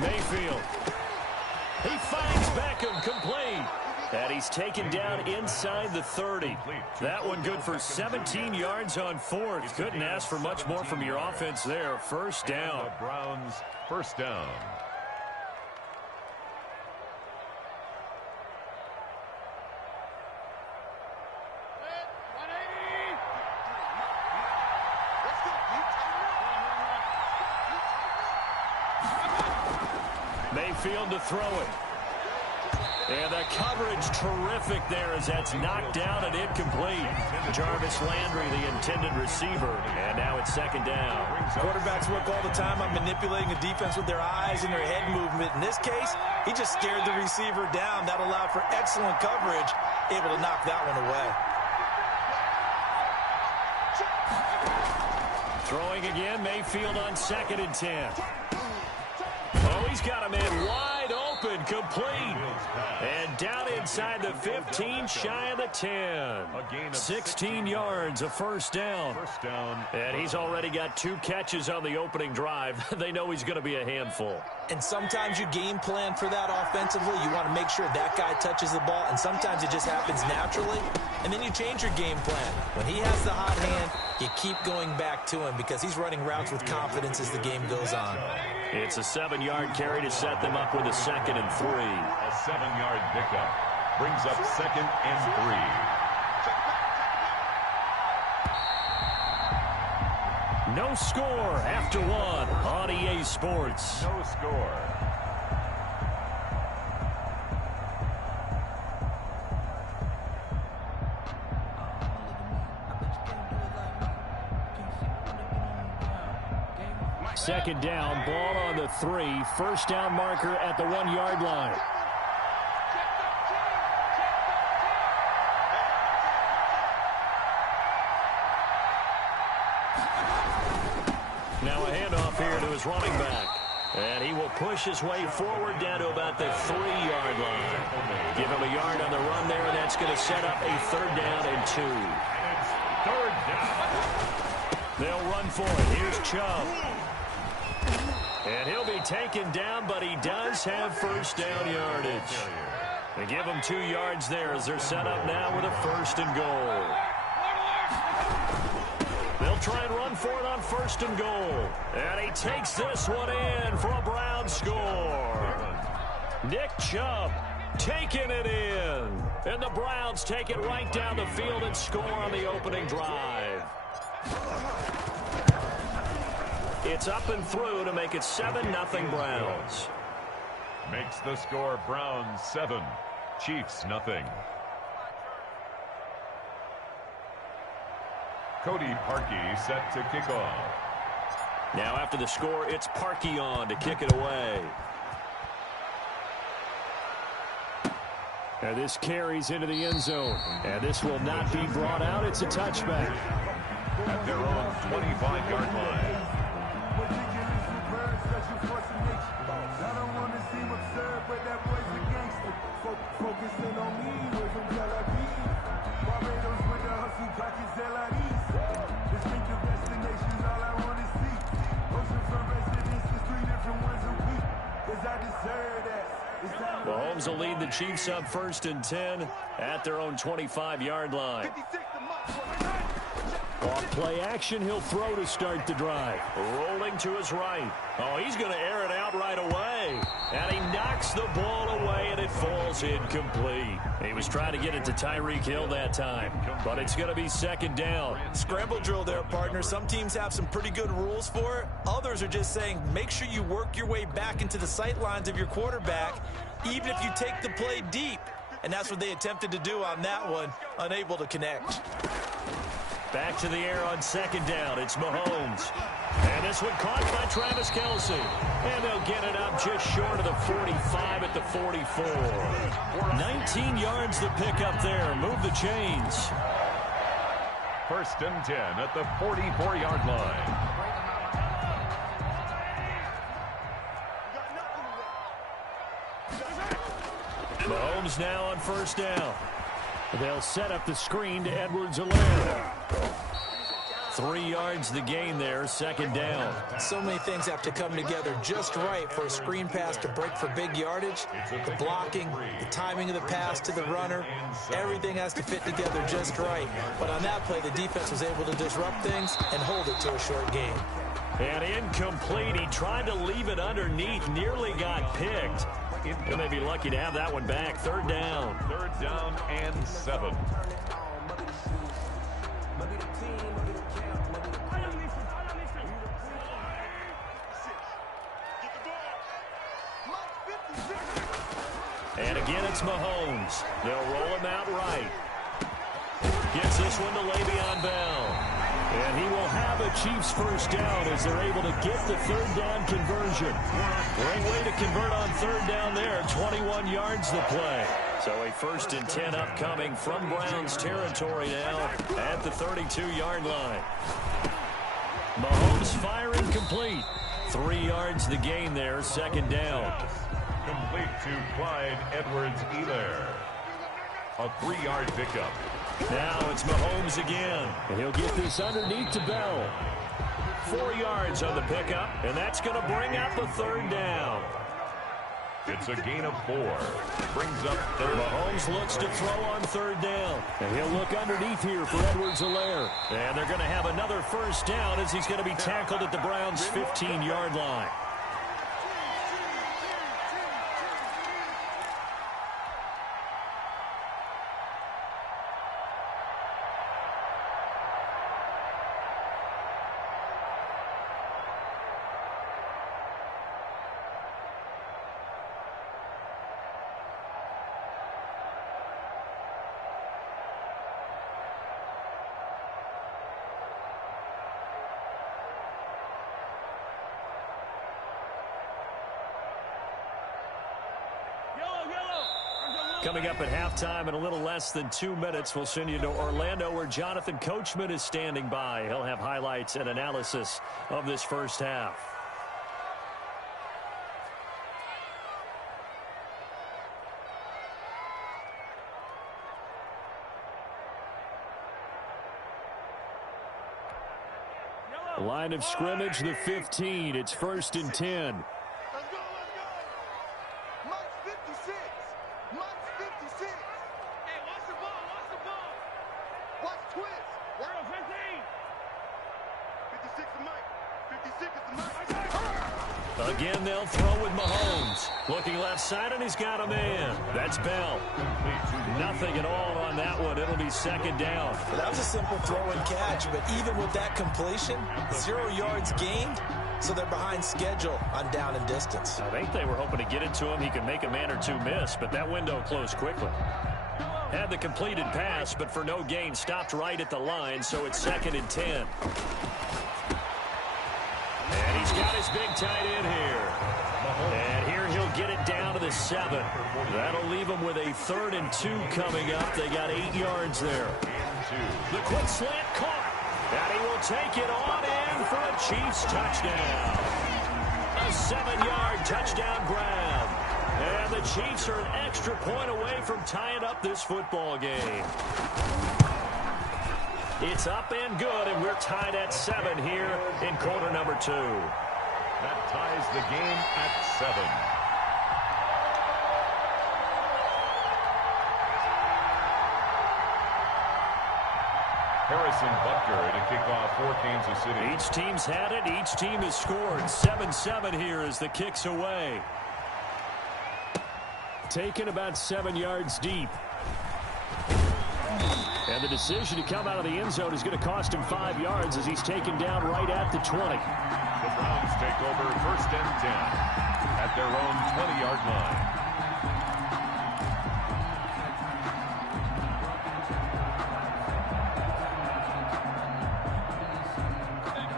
Mayfield. He finds Beckham complete. And he's taken down inside the 30. That one good for 17 yards on 4th. Couldn't ask for much more from your offense there. First down. The Browns, first down. Mayfield to throw it. And the coverage terrific there as that's knocked down and incomplete. Jarvis Landry, the intended receiver. And now it's 2nd down. Quarterbacks work all the time on manipulating the defense with their eyes and their head movement. In this case, he just scared the receiver down. That allowed for excellent coverage, able to knock that one away. Throwing again, Mayfield on 2nd and 10. Oh, he's got a man wide open, complete. And down inside the 15, shy of the 10. 16 yards, a first down. First down. And he's already got 2 catches on the opening drive. They know he's going to be a handful. And sometimes you game plan for that offensively. You want to make sure that guy touches the ball, and sometimes it just happens naturally. And then you change your game plan. When he has the hot hand, you keep going back to him because he's running routes with confidence as the game goes on. It's a 7-yard carry to set them up with a 2nd and 3. A 7-yard pickup brings up 2nd and No score after one on EA Sports. No score. Second down, ball on the 3. First down marker at the 1-yard line. Now a handoff here to his running back. And he will push his way forward down to about the 3-yard line. Give him a yard on the run there, and that's going to set up a 3rd down and 2. And it's 3rd down. They'll run for it. Here's Chubb. And he'll be taken down, but he does have first down yardage. They give him 2 yards there as they're set up now with a 1st and goal. They'll try and run for it on 1st and goal. And he takes this one in for a Brown score. Nick Chubb taking it in. And the Browns take it right down the field and score on the opening drive. It's up and through to make it 7-0 Browns. Makes the score Browns 7, Chiefs nothing. Cody Parkey set to kick off. Now after the score, it's Parkey on to kick it away. And this carries into the end zone. And this will not be brought out. It's a touchback. At their own 25-yard line. Mahomes will lead the Chiefs up 1st and 10 at their own 25-yard line. Off play action, he'll throw to start the drive. Rolling to his right. Oh, he's going to air it out right away. And he knocks the ball away, and it falls incomplete. He was trying to get it to Tyreek Hill that time, but it's going to be 2nd down. Scramble drill there, partner. Some teams have some pretty good rules for it. Others are just saying make sure you work your way back into the sight lines of your quarterback, even if you take the play deep. And that's what they attempted to do on that one, unable to connect. Back to the air on 2nd down. It's Mahomes. And this one caught by Travis Kelce. And they'll get it up just short of the 45 at the 44. 19 yards the pick up there. Move the chains. 1st and 10 at the 44-yard line. Mahomes now on 1st down. They'll set up the screen to Edwards-Helaire. 3 yards the gain there, 2nd down. So many things have to come together just right for a screen pass to break for big yardage. The blocking, the timing of the pass to the runner, everything has to fit together just right. But on that play, the defense was able to disrupt things and hold it to a short gain. And incomplete. He tried to leave it underneath, nearly got picked. They may be lucky to have that one back. 3rd down. 3rd down and 7. And again, it's Mahomes. They'll roll him out right. Gets this one to Le'Veon Bell. And he will have a Chiefs 1st down as they're able to get the 3rd down conversion. Great way to convert on 3rd down there. 21 yards the play. So a 1st and 10 upcoming from Browns territory now at the 32-yard line. Mahomes firing complete. 3 yards the gain there, 2nd down. Complete to Clyde Edwards-Helaire. A 3-yard pickup. Now it's Mahomes again. And he'll get this underneath to Bell. 4 yards on the pickup, and that's going to bring up a 3rd down. It's a gain of 4. Brings up 3rd. Mahomes looks to throw on 3rd down. And he'll look underneath here for Edwards-Helaire. And they're going to have another 1st down as he's going to be tackled at the Browns' 15-yard line. Coming up at halftime in a little less than 2 minutes, we'll send you to Orlando where Jonathan Coachman is standing by. He'll have highlights and analysis of this first half. Line of scrimmage, the 15. It's 1st and 10. Let's go. Mike's 56. Mike's 56. Hey, watch the ball. Watch twist. We're on 15. 56 is Mike. 56 is the Mike. Again, they'll throw with Mahomes. Looking left side, and he's got a man. That's Bell. Nothing at all on that one. It'll be 2nd down. That was a simple throw and catch, but even with that completion, 0 yards gained, so they're behind schedule on down and distance. I think they were hoping to get it to him. He could make a man or two miss, but that window closed quickly. Had the completed pass, but for no gain, stopped right at the line, so it's 2nd and 10. And he's got his big tight end here. And here he'll get it down to the 7. That'll leave him with a 3rd and 2 coming up. They got 8 yards there. The quick slant caught. And he will take it on in for a Chiefs touchdown. A 7-yard touchdown grab. And the Chiefs are an extra point away from tying up this football game. It's up and good, and we're tied at 7 here in quarter number 2. That ties the game at 7. Harrison Butker to kick off for Kansas City. Each team's had it. Each team has scored. 7-7 here as the kick's away. Taken about 7 yards deep. And the decision to come out of the end zone is going to cost him 5 yards as he's taken down right at the 20. The Browns take over 1st and 10 at their own 20-yard line.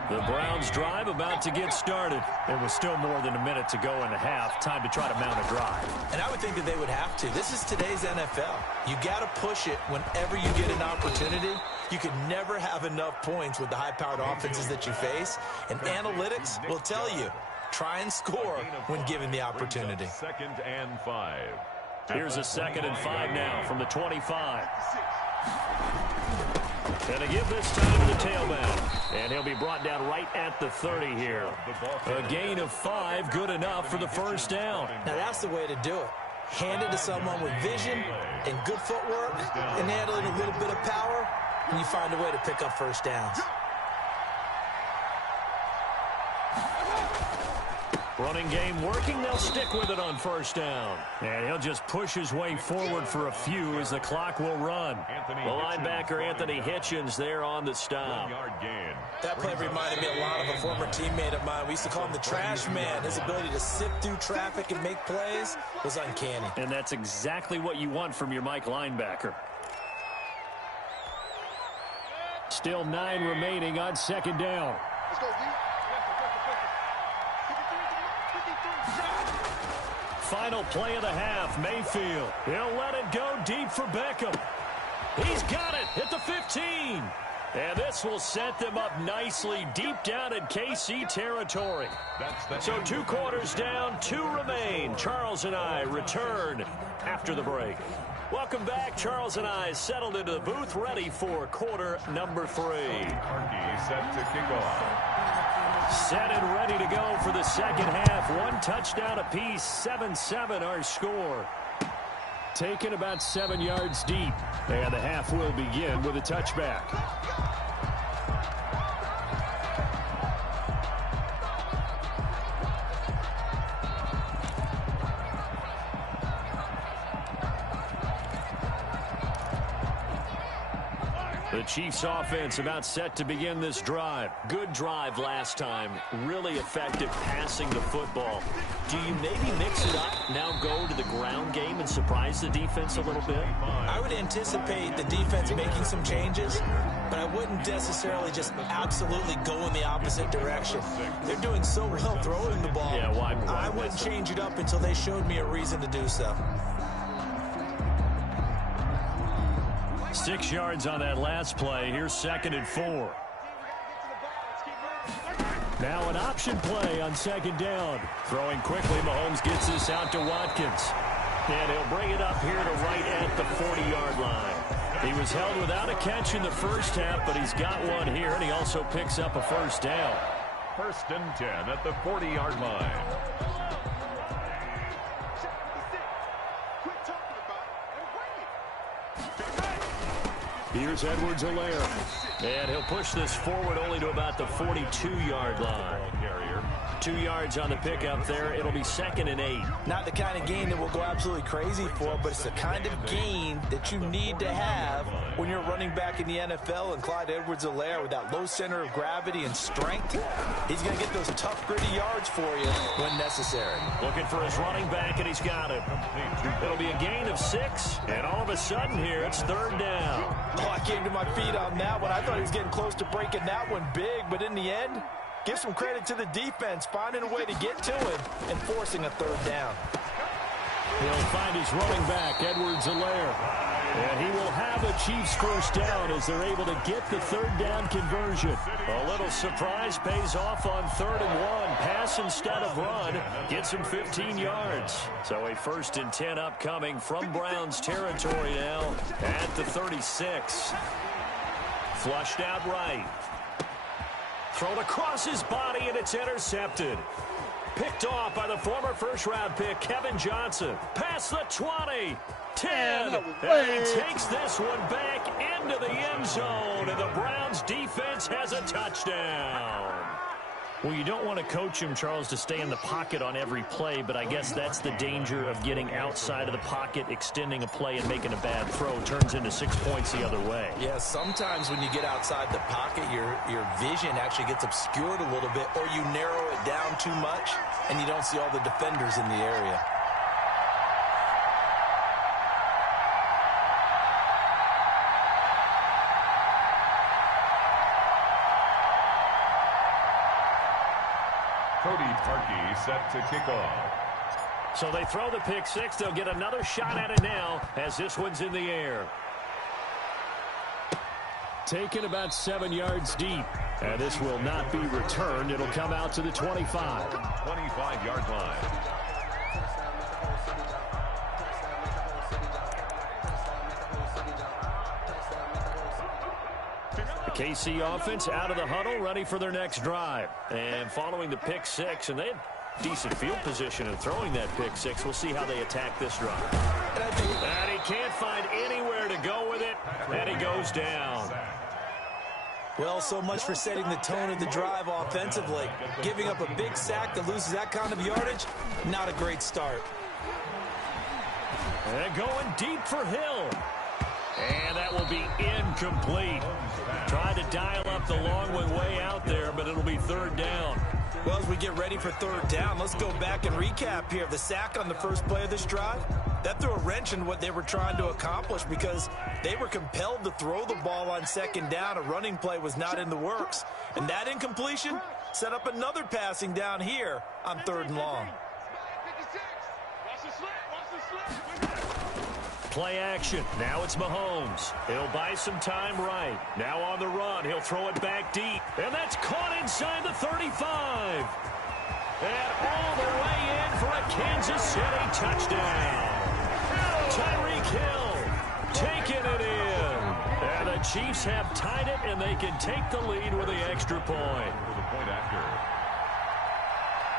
The Browns drive about to get started. There was still more than a minute to go in the half. Time to try to mount a drive. And I would think that they would have to. This is today's NFL. You got to push it whenever you get an opportunity. You can never have enough points with the high-powered offenses that you face. And analytics will tell you, try and score when given the opportunity. 2nd and 5. Here's a 2nd and 5 now from the 25. And to give this time to the tailback. And he'll be brought down right at the 30 here. A gain of 5, good enough for the 1st down. Now that's the way to do it. Hand it to someone with vision and good footwork and handling a little bit of power, and you find a way to pick up 1st downs. Running game working. They'll stick with it on 1st down. And he'll just push his way forward for a few as the clock will run. The linebacker Anthony Hitchens there on the stop. That play reminded me a lot of a former teammate of mine. We used to call him the trash man. His ability to sift through traffic and make plays was uncanny. And that's exactly what you want from your Mike linebacker. Still 9 remaining on 2nd down. Let's go, D. Final play of the half, Mayfield. He'll let it go deep for Beckham. He's got it at the 15. And this will set them up nicely deep down in KC territory. So 2 quarters down, 2 remain. Charles and I return after the break. Welcome back. Charles and I settled into the booth, ready for quarter number 3. Harkey set to kick off. Set and ready to go for the 2nd half. 1 touchdown apiece, 7-7 our score. Taken about 7 yards deep. And the half will begin with a touchback. The Chiefs offense about set to begin this drive. Good drive last time. Really effective passing the football. Do you maybe mix it up, now go to the ground game and surprise the defense a little bit? I would anticipate the defense making some changes, but I wouldn't necessarily just absolutely go in the opposite direction. They're doing so well throwing the ball. Yeah, why? I wouldn't change it up until they showed me a reason to do so. 6 yards on that last play. Here's 2nd and 4. Now an option play on 2nd down. Throwing quickly, Mahomes gets this out to Watkins. And he'll bring it up here to right at the 40-yard line. He was held without a catch in the first half, but he's got one here, and he also picks up a first down. 1st and 10 at the 40-yard line. Here's Edwards-Helaire. And he'll push this forward only to about the 42-yard line. 2 yards on the pickup there. It'll be 2nd and 8. Not the kind of gain that we'll go absolutely crazy for, but it's the kind of gain that you need to have when you're running back in the NFL. And Clyde Edwards-Helaire, with that low center of gravity and strength, he's going to get those tough, gritty yards for you when necessary. Looking for his running back, and he's got it. It'll be a gain of 6, and all of a sudden here, it's 3rd down. Oh, I came to my feet on that one. I thought he was getting close to breaking that one big, but in the end, give some credit to the defense, finding a way to get to him and forcing a 3rd down. He'll find his running back, Edwards-Helaire. And he will have a Chiefs first down as they're able to get the 3rd down conversion. A little surprise pays off on 3rd and 1. Pass instead of run. Gets him 15 yards. So a 1st and 10 upcoming from Browns territory now at the 36. Flushed out right. Thrown across his body, and it's intercepted. Picked off by the former first-round pick, Kevin Johnson. Past the 20, 10, and he takes this one back into the end zone, and the Browns defense has a touchdown. Well, you don't want to coach him, Charles, to stay in the pocket on every play, but I guess that's the danger of getting outside of the pocket, extending a play, and making a bad throw. Turns into 6 points the other way. Yeah, sometimes when you get outside the pocket, your vision actually gets obscured a little bit, or you narrow it down too much, and you don't see all the defenders in the area. Cody Parkey set to kick off. So they throw the pick 6. They'll get another shot at it now as this one's in the air. Taken about 7 yards deep. And this will not be returned. It'll come out to the 25. 25-yard line. The KC offense out of the huddle, ready for their next drive. And following the pick 6, and they had decent field position in throwing that pick 6. We'll see how they attack this drive. And he can't find anywhere to go with it, and he goes down. Well, so much for setting the tone of the drive offensively. Giving up a big sack that loses that kind of yardage, not a great start. And going deep for Hill. And that will be incomplete. Tried to dial up the long one way out there, but it'll be 3rd down. Well, as we get ready for 3rd down, let's go back and recap here. The sack on the first play of this drive, that threw a wrench in what they were trying to accomplish because they were compelled to throw the ball on 2nd down. A running play was not in the works. And that incompletion set up another passing down here on 3rd and long. Play action. Now it's Mahomes. He'll buy some time right. Now on the run. He'll throw it back deep. And that's caught inside the 35. And all the way in for a Kansas City touchdown. Tyreek Hill taking it in. And the Chiefs have tied it, and they can take the lead with the extra point.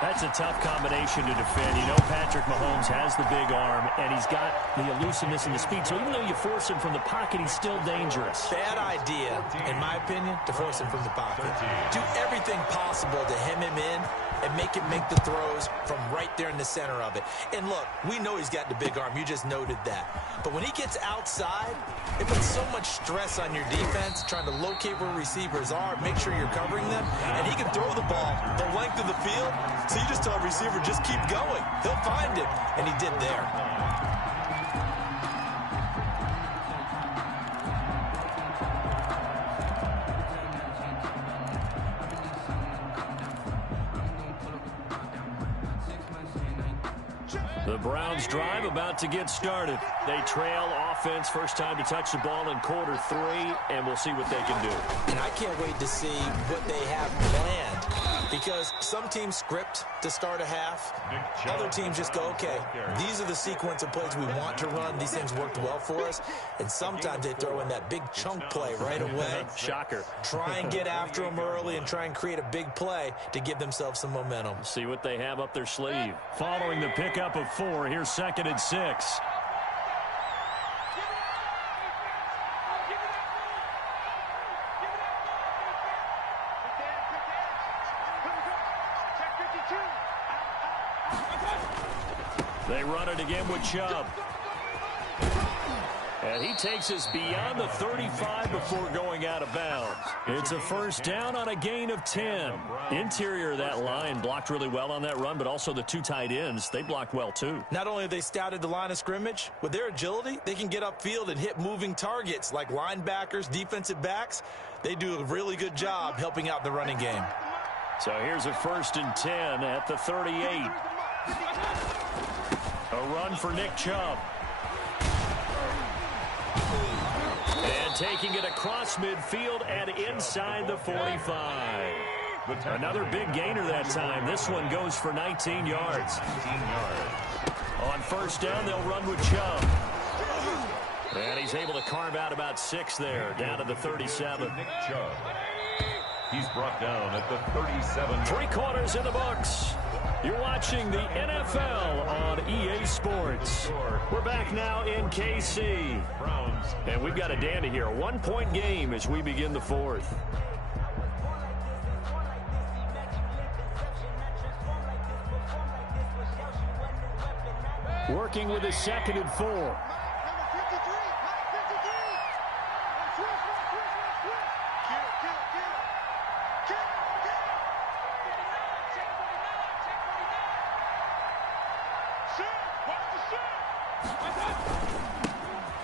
That's a tough combination to defend. You know Patrick Mahomes has the big arm, and he's got the elusiveness and the speed. So even though you force him from the pocket, he's still dangerous. Bad idea, in my opinion, to force him from the pocket. Do everything possible to hem him in and make him make the throws from right there in the center of it. And look, we know he's got the big arm. You just noted that. But when he gets outside, it puts so much stress on your defense, trying to locate where receivers are, make sure you're covering them, and he can throw the ball the length of the field. So you just tell a receiver, just keep going. He'll find it, and he did there. The Browns drive about to get started. They trail offense, first time to touch the ball in quarter 3, and we'll see what they can do. And I can't wait to see what they have planned, because some teams script to start a half. Other teams just go, okay, these are the sequence of plays we want to run. These things worked well for us. And sometimes they throw in that big chunk play right away. Shocker. Try and get after them early and try and create a big play to give themselves some momentum. See what they have up their sleeve. Following the pickup of 4, here's 2nd and 6. They run it again with Chubb. And he takes us beyond the 35 before going out of bounds. It's a first down on a gain of 10. Interior of that line blocked really well on that run, but also the 2 tight ends, they blocked well too. Not only have they scouted the line of scrimmage, with their agility, they can get upfield and hit moving targets like linebackers, defensive backs. They do a really good job helping out the running game. So here's a 1st and 10 at the 38. A run for Nick Chubb. And taking it across midfield and inside the 45. Another big gainer that time. This one goes for 19 yards. On first down, they'll run with Chubb. And he's able to carve out about 6 there, down to the 37. Nick Chubb. He's brought down at the 37. 3 quarters in the books. You're watching the NFL on EA Sports. We're back now in KC. And we've got a dandy here. A 1-point game as we begin the 4th. Working with a 2nd and 4.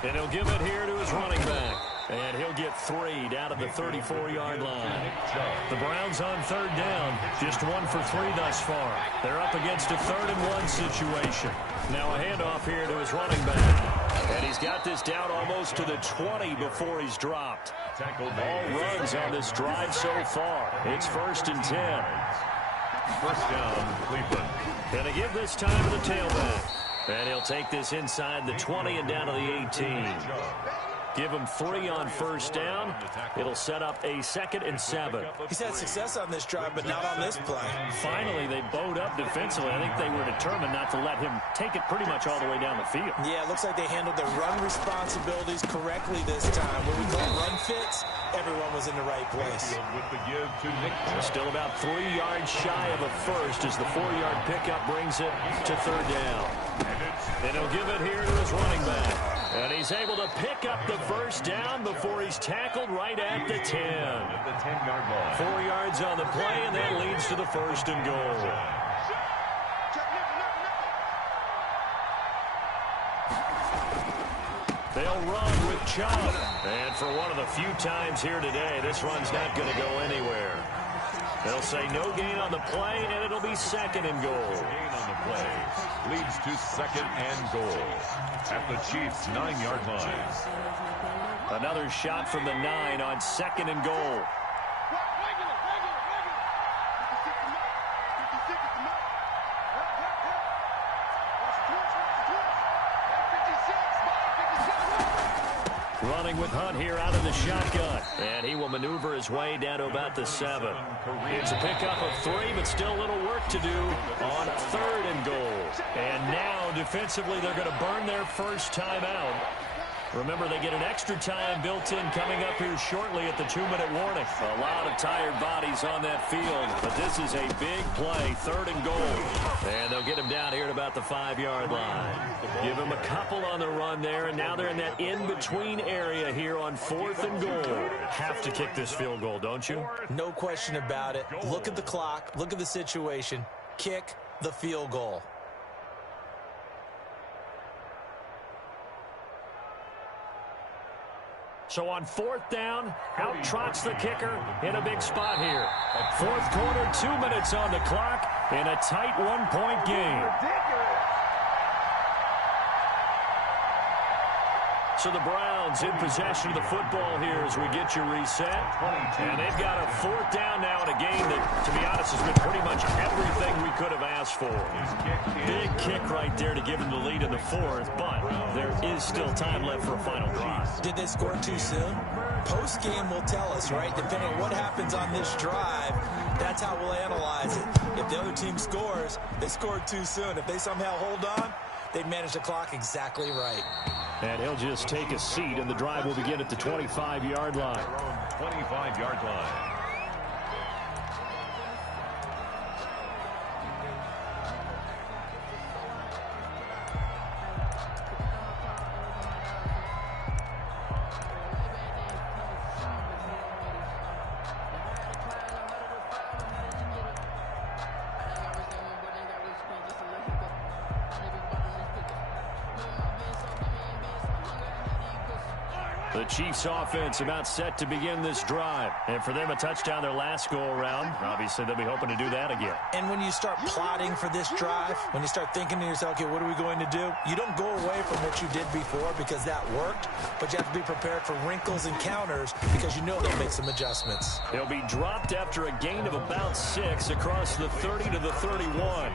And he'll give it here to his running back. And he'll get 3 down to the 34-yard line. The Browns on 3rd down. Just 1 for 3 thus far. They're up against a 3rd and 1 situation. Now a handoff here to his running back. And he's got this down almost to the 20 before he's dropped. All runs on this drive so far. It's 1st and 10. First down, Cleveland. Gonna give this time to the tailback. And he'll take this inside the 20 and down to the 18. Give him 3 on first down. It'll set up a 2nd and 7. He's had success on this drive, but not on this play. Finally, they bowed up defensively. I think they were determined not to let him take it pretty much all the way down the field. Yeah, it looks like they handled their run responsibilities correctly this time. When we call run fits, everyone was in the right place. With the give to Nick Chubb. Still about 3 yards shy of a first as the 4-yard pickup brings it to 3rd down. And he'll give it here to his running back. And he's able to pick up the first down before he's tackled right at the 10. At the 10-yard line. 4 yards on the play, and that leads to the 1st and goal. They'll run with Chubb. And for one of the few times here today, this run's not going to go anywhere. They'll say no gain on the play, and it'll be 2nd and goal. Gain on the play leads to 2nd and goal at the Chiefs' 9-yard line. Another shot from the 9 on 2nd and goal. Running with Hunt here out of the shotgun. And he will maneuver his way down to about the 7. It's a pickup of 3, but still a little work to do on 3rd and goal. And now, defensively, they're going to burn their first timeout. Remember, they get an extra time built in coming up here shortly at the 2-minute warning. A lot of tired bodies on that field, but this is a big play, 3rd and goal. And they'll get him down here at about the 5-yard line. Give him a couple on the run there, and now they're in that in-between area here on 4th and goal. Have to kick this field goal, don't you? No question about it. Look at the clock. Look at the situation. Kick the field goal. So on 4th down, out trots the kicker in a big spot here. 4th quarter, 2 minutes on the clock in a tight 1-point game. So the Browns in possession of the football here as we get you reset. And they've got a 4th down now in a game that, to be honest, has been pretty much everything we could have asked for. Big kick right there to give them the lead in the 4th, but there is still time left for a final drive. Did they score too soon? Post-game will tell us, right? Depending on what happens on this drive, that's how we'll analyze it. If the other team scores, they scored too soon. If they somehow hold on, they've managed the clock exactly right. And he'll just take a seat, and the drive will begin at the 25-yard line. 25-yard line. The Chiefs offense about set to begin this drive. And for them, a touchdown their last go-around. Obviously, they'll be hoping to do that again. And when you start plotting for this drive, when you start thinking to yourself, okay, what are we going to do? You don't go away from what you did before because that worked, but you have to be prepared for wrinkles and counters because you know they'll make some adjustments. He'll be dropped after a gain of about 6 across the 30 to the 31.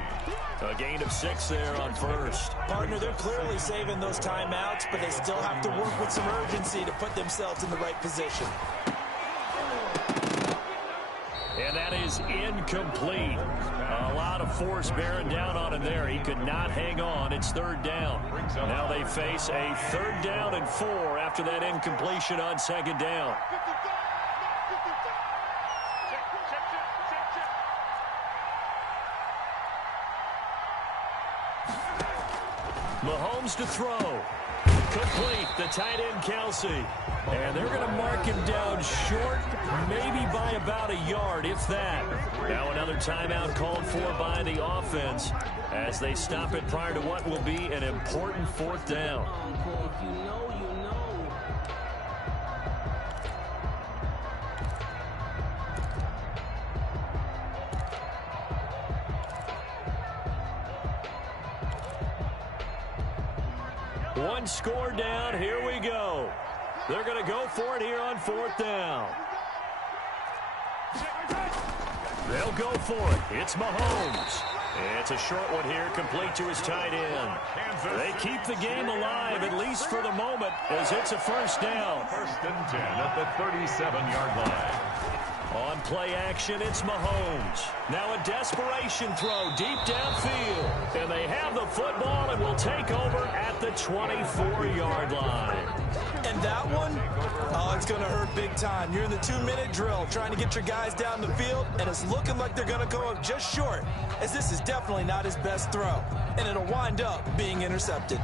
A gain of 6 there on first. Partner, they're clearly saving those timeouts, but they still have to work with some urgency to put themselves in the right position. And that is incomplete. A lot of force bearing down on him there. He could not hang on. It's 3rd down. Now they face a 3rd down and 4 after that incompletion on 2nd down. Mahomes to throw. Complete. The tight end, Kelsey. And they're going to mark him down short, maybe by about a yard, if that. Now another timeout called for by the offense as they stop it prior to what will be an important 4th down. One score down. Here we go. They're going to go for it here on 4th down. They'll go for it. It's Mahomes. It's a short one here, complete to his tight end. They keep the game alive, at least for the moment, as it's a 1st down. 1st and 10 at the 37-yard line. On play action, it's Mahomes. Now a desperation throw deep downfield. And they have the football and will take over at the 24-yard line. And that one, oh, it's going to hurt big time. You're in the 2-minute drill trying to get your guys down the field, and it's looking like they're going to go up just short, as this is definitely not his best throw. And it'll wind up being intercepted.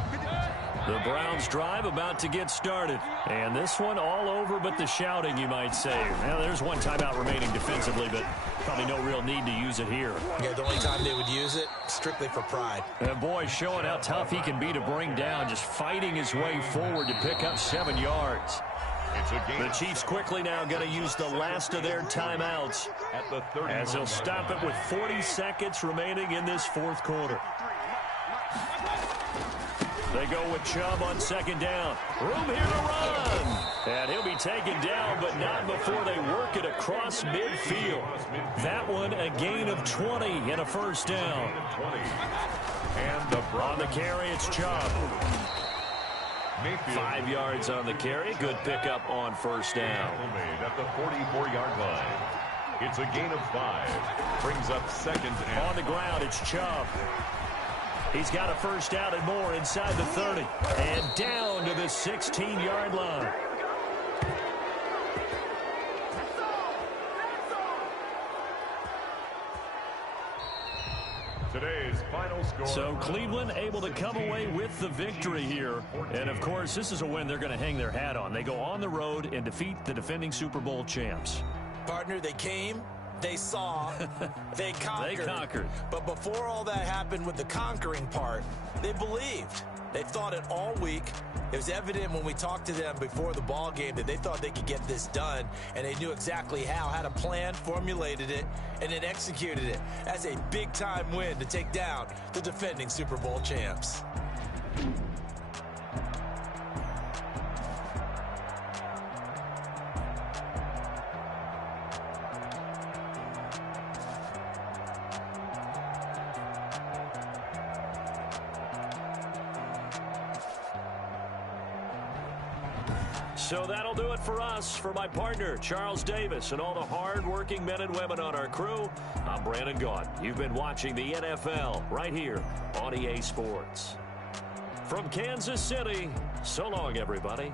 The Browns drive about to get started. And this one all over but the shouting, you might say. Now, there's one timeout remaining defensively, but probably no real need to use it here. Yeah, the only time they would use it, strictly for pride. And boy, showing how tough he can be to bring down, just fighting his way forward to pick up 7 yards. The Chiefs quickly now going to use the last of their timeouts as they'll stop it with 40 seconds remaining in this 4th quarter. They go with Chubb on 2nd down. Room here to run. And he'll be taken down, but not before they work it across midfield. That one, a gain of 20 and a 1st down. And on the carry, it's Chubb. 5 yards on the carry. Good pickup on 1st down. At the 44-yard line. It's a gain of 5. Brings up 2nd and on the ground, it's Chubb. He's got a 1st down and more inside the 30. And down to the 16-yard line. Today's final score. So Cleveland able to come away with the victory here. And, of course, this is a win they're going to hang their hat on. They go on the road and defeat the defending Super Bowl champs. Partner, they came. They saw, they conquered. They conquered. But before all that happened with the conquering part, they believed. They thought it all week. It was evident when we talked to them before the ball game that they thought they could get this done, and they knew exactly how, had a plan, formulated it, and then executed it. That's a big-time win to take down the defending Super Bowl champs. So that'll do it for us. For my partner, Charles Davis, and all the hard-working men and women on our crew, I'm Brandon Gaudin. You've been watching the NFL right here on EA Sports. From Kansas City, so long, everybody.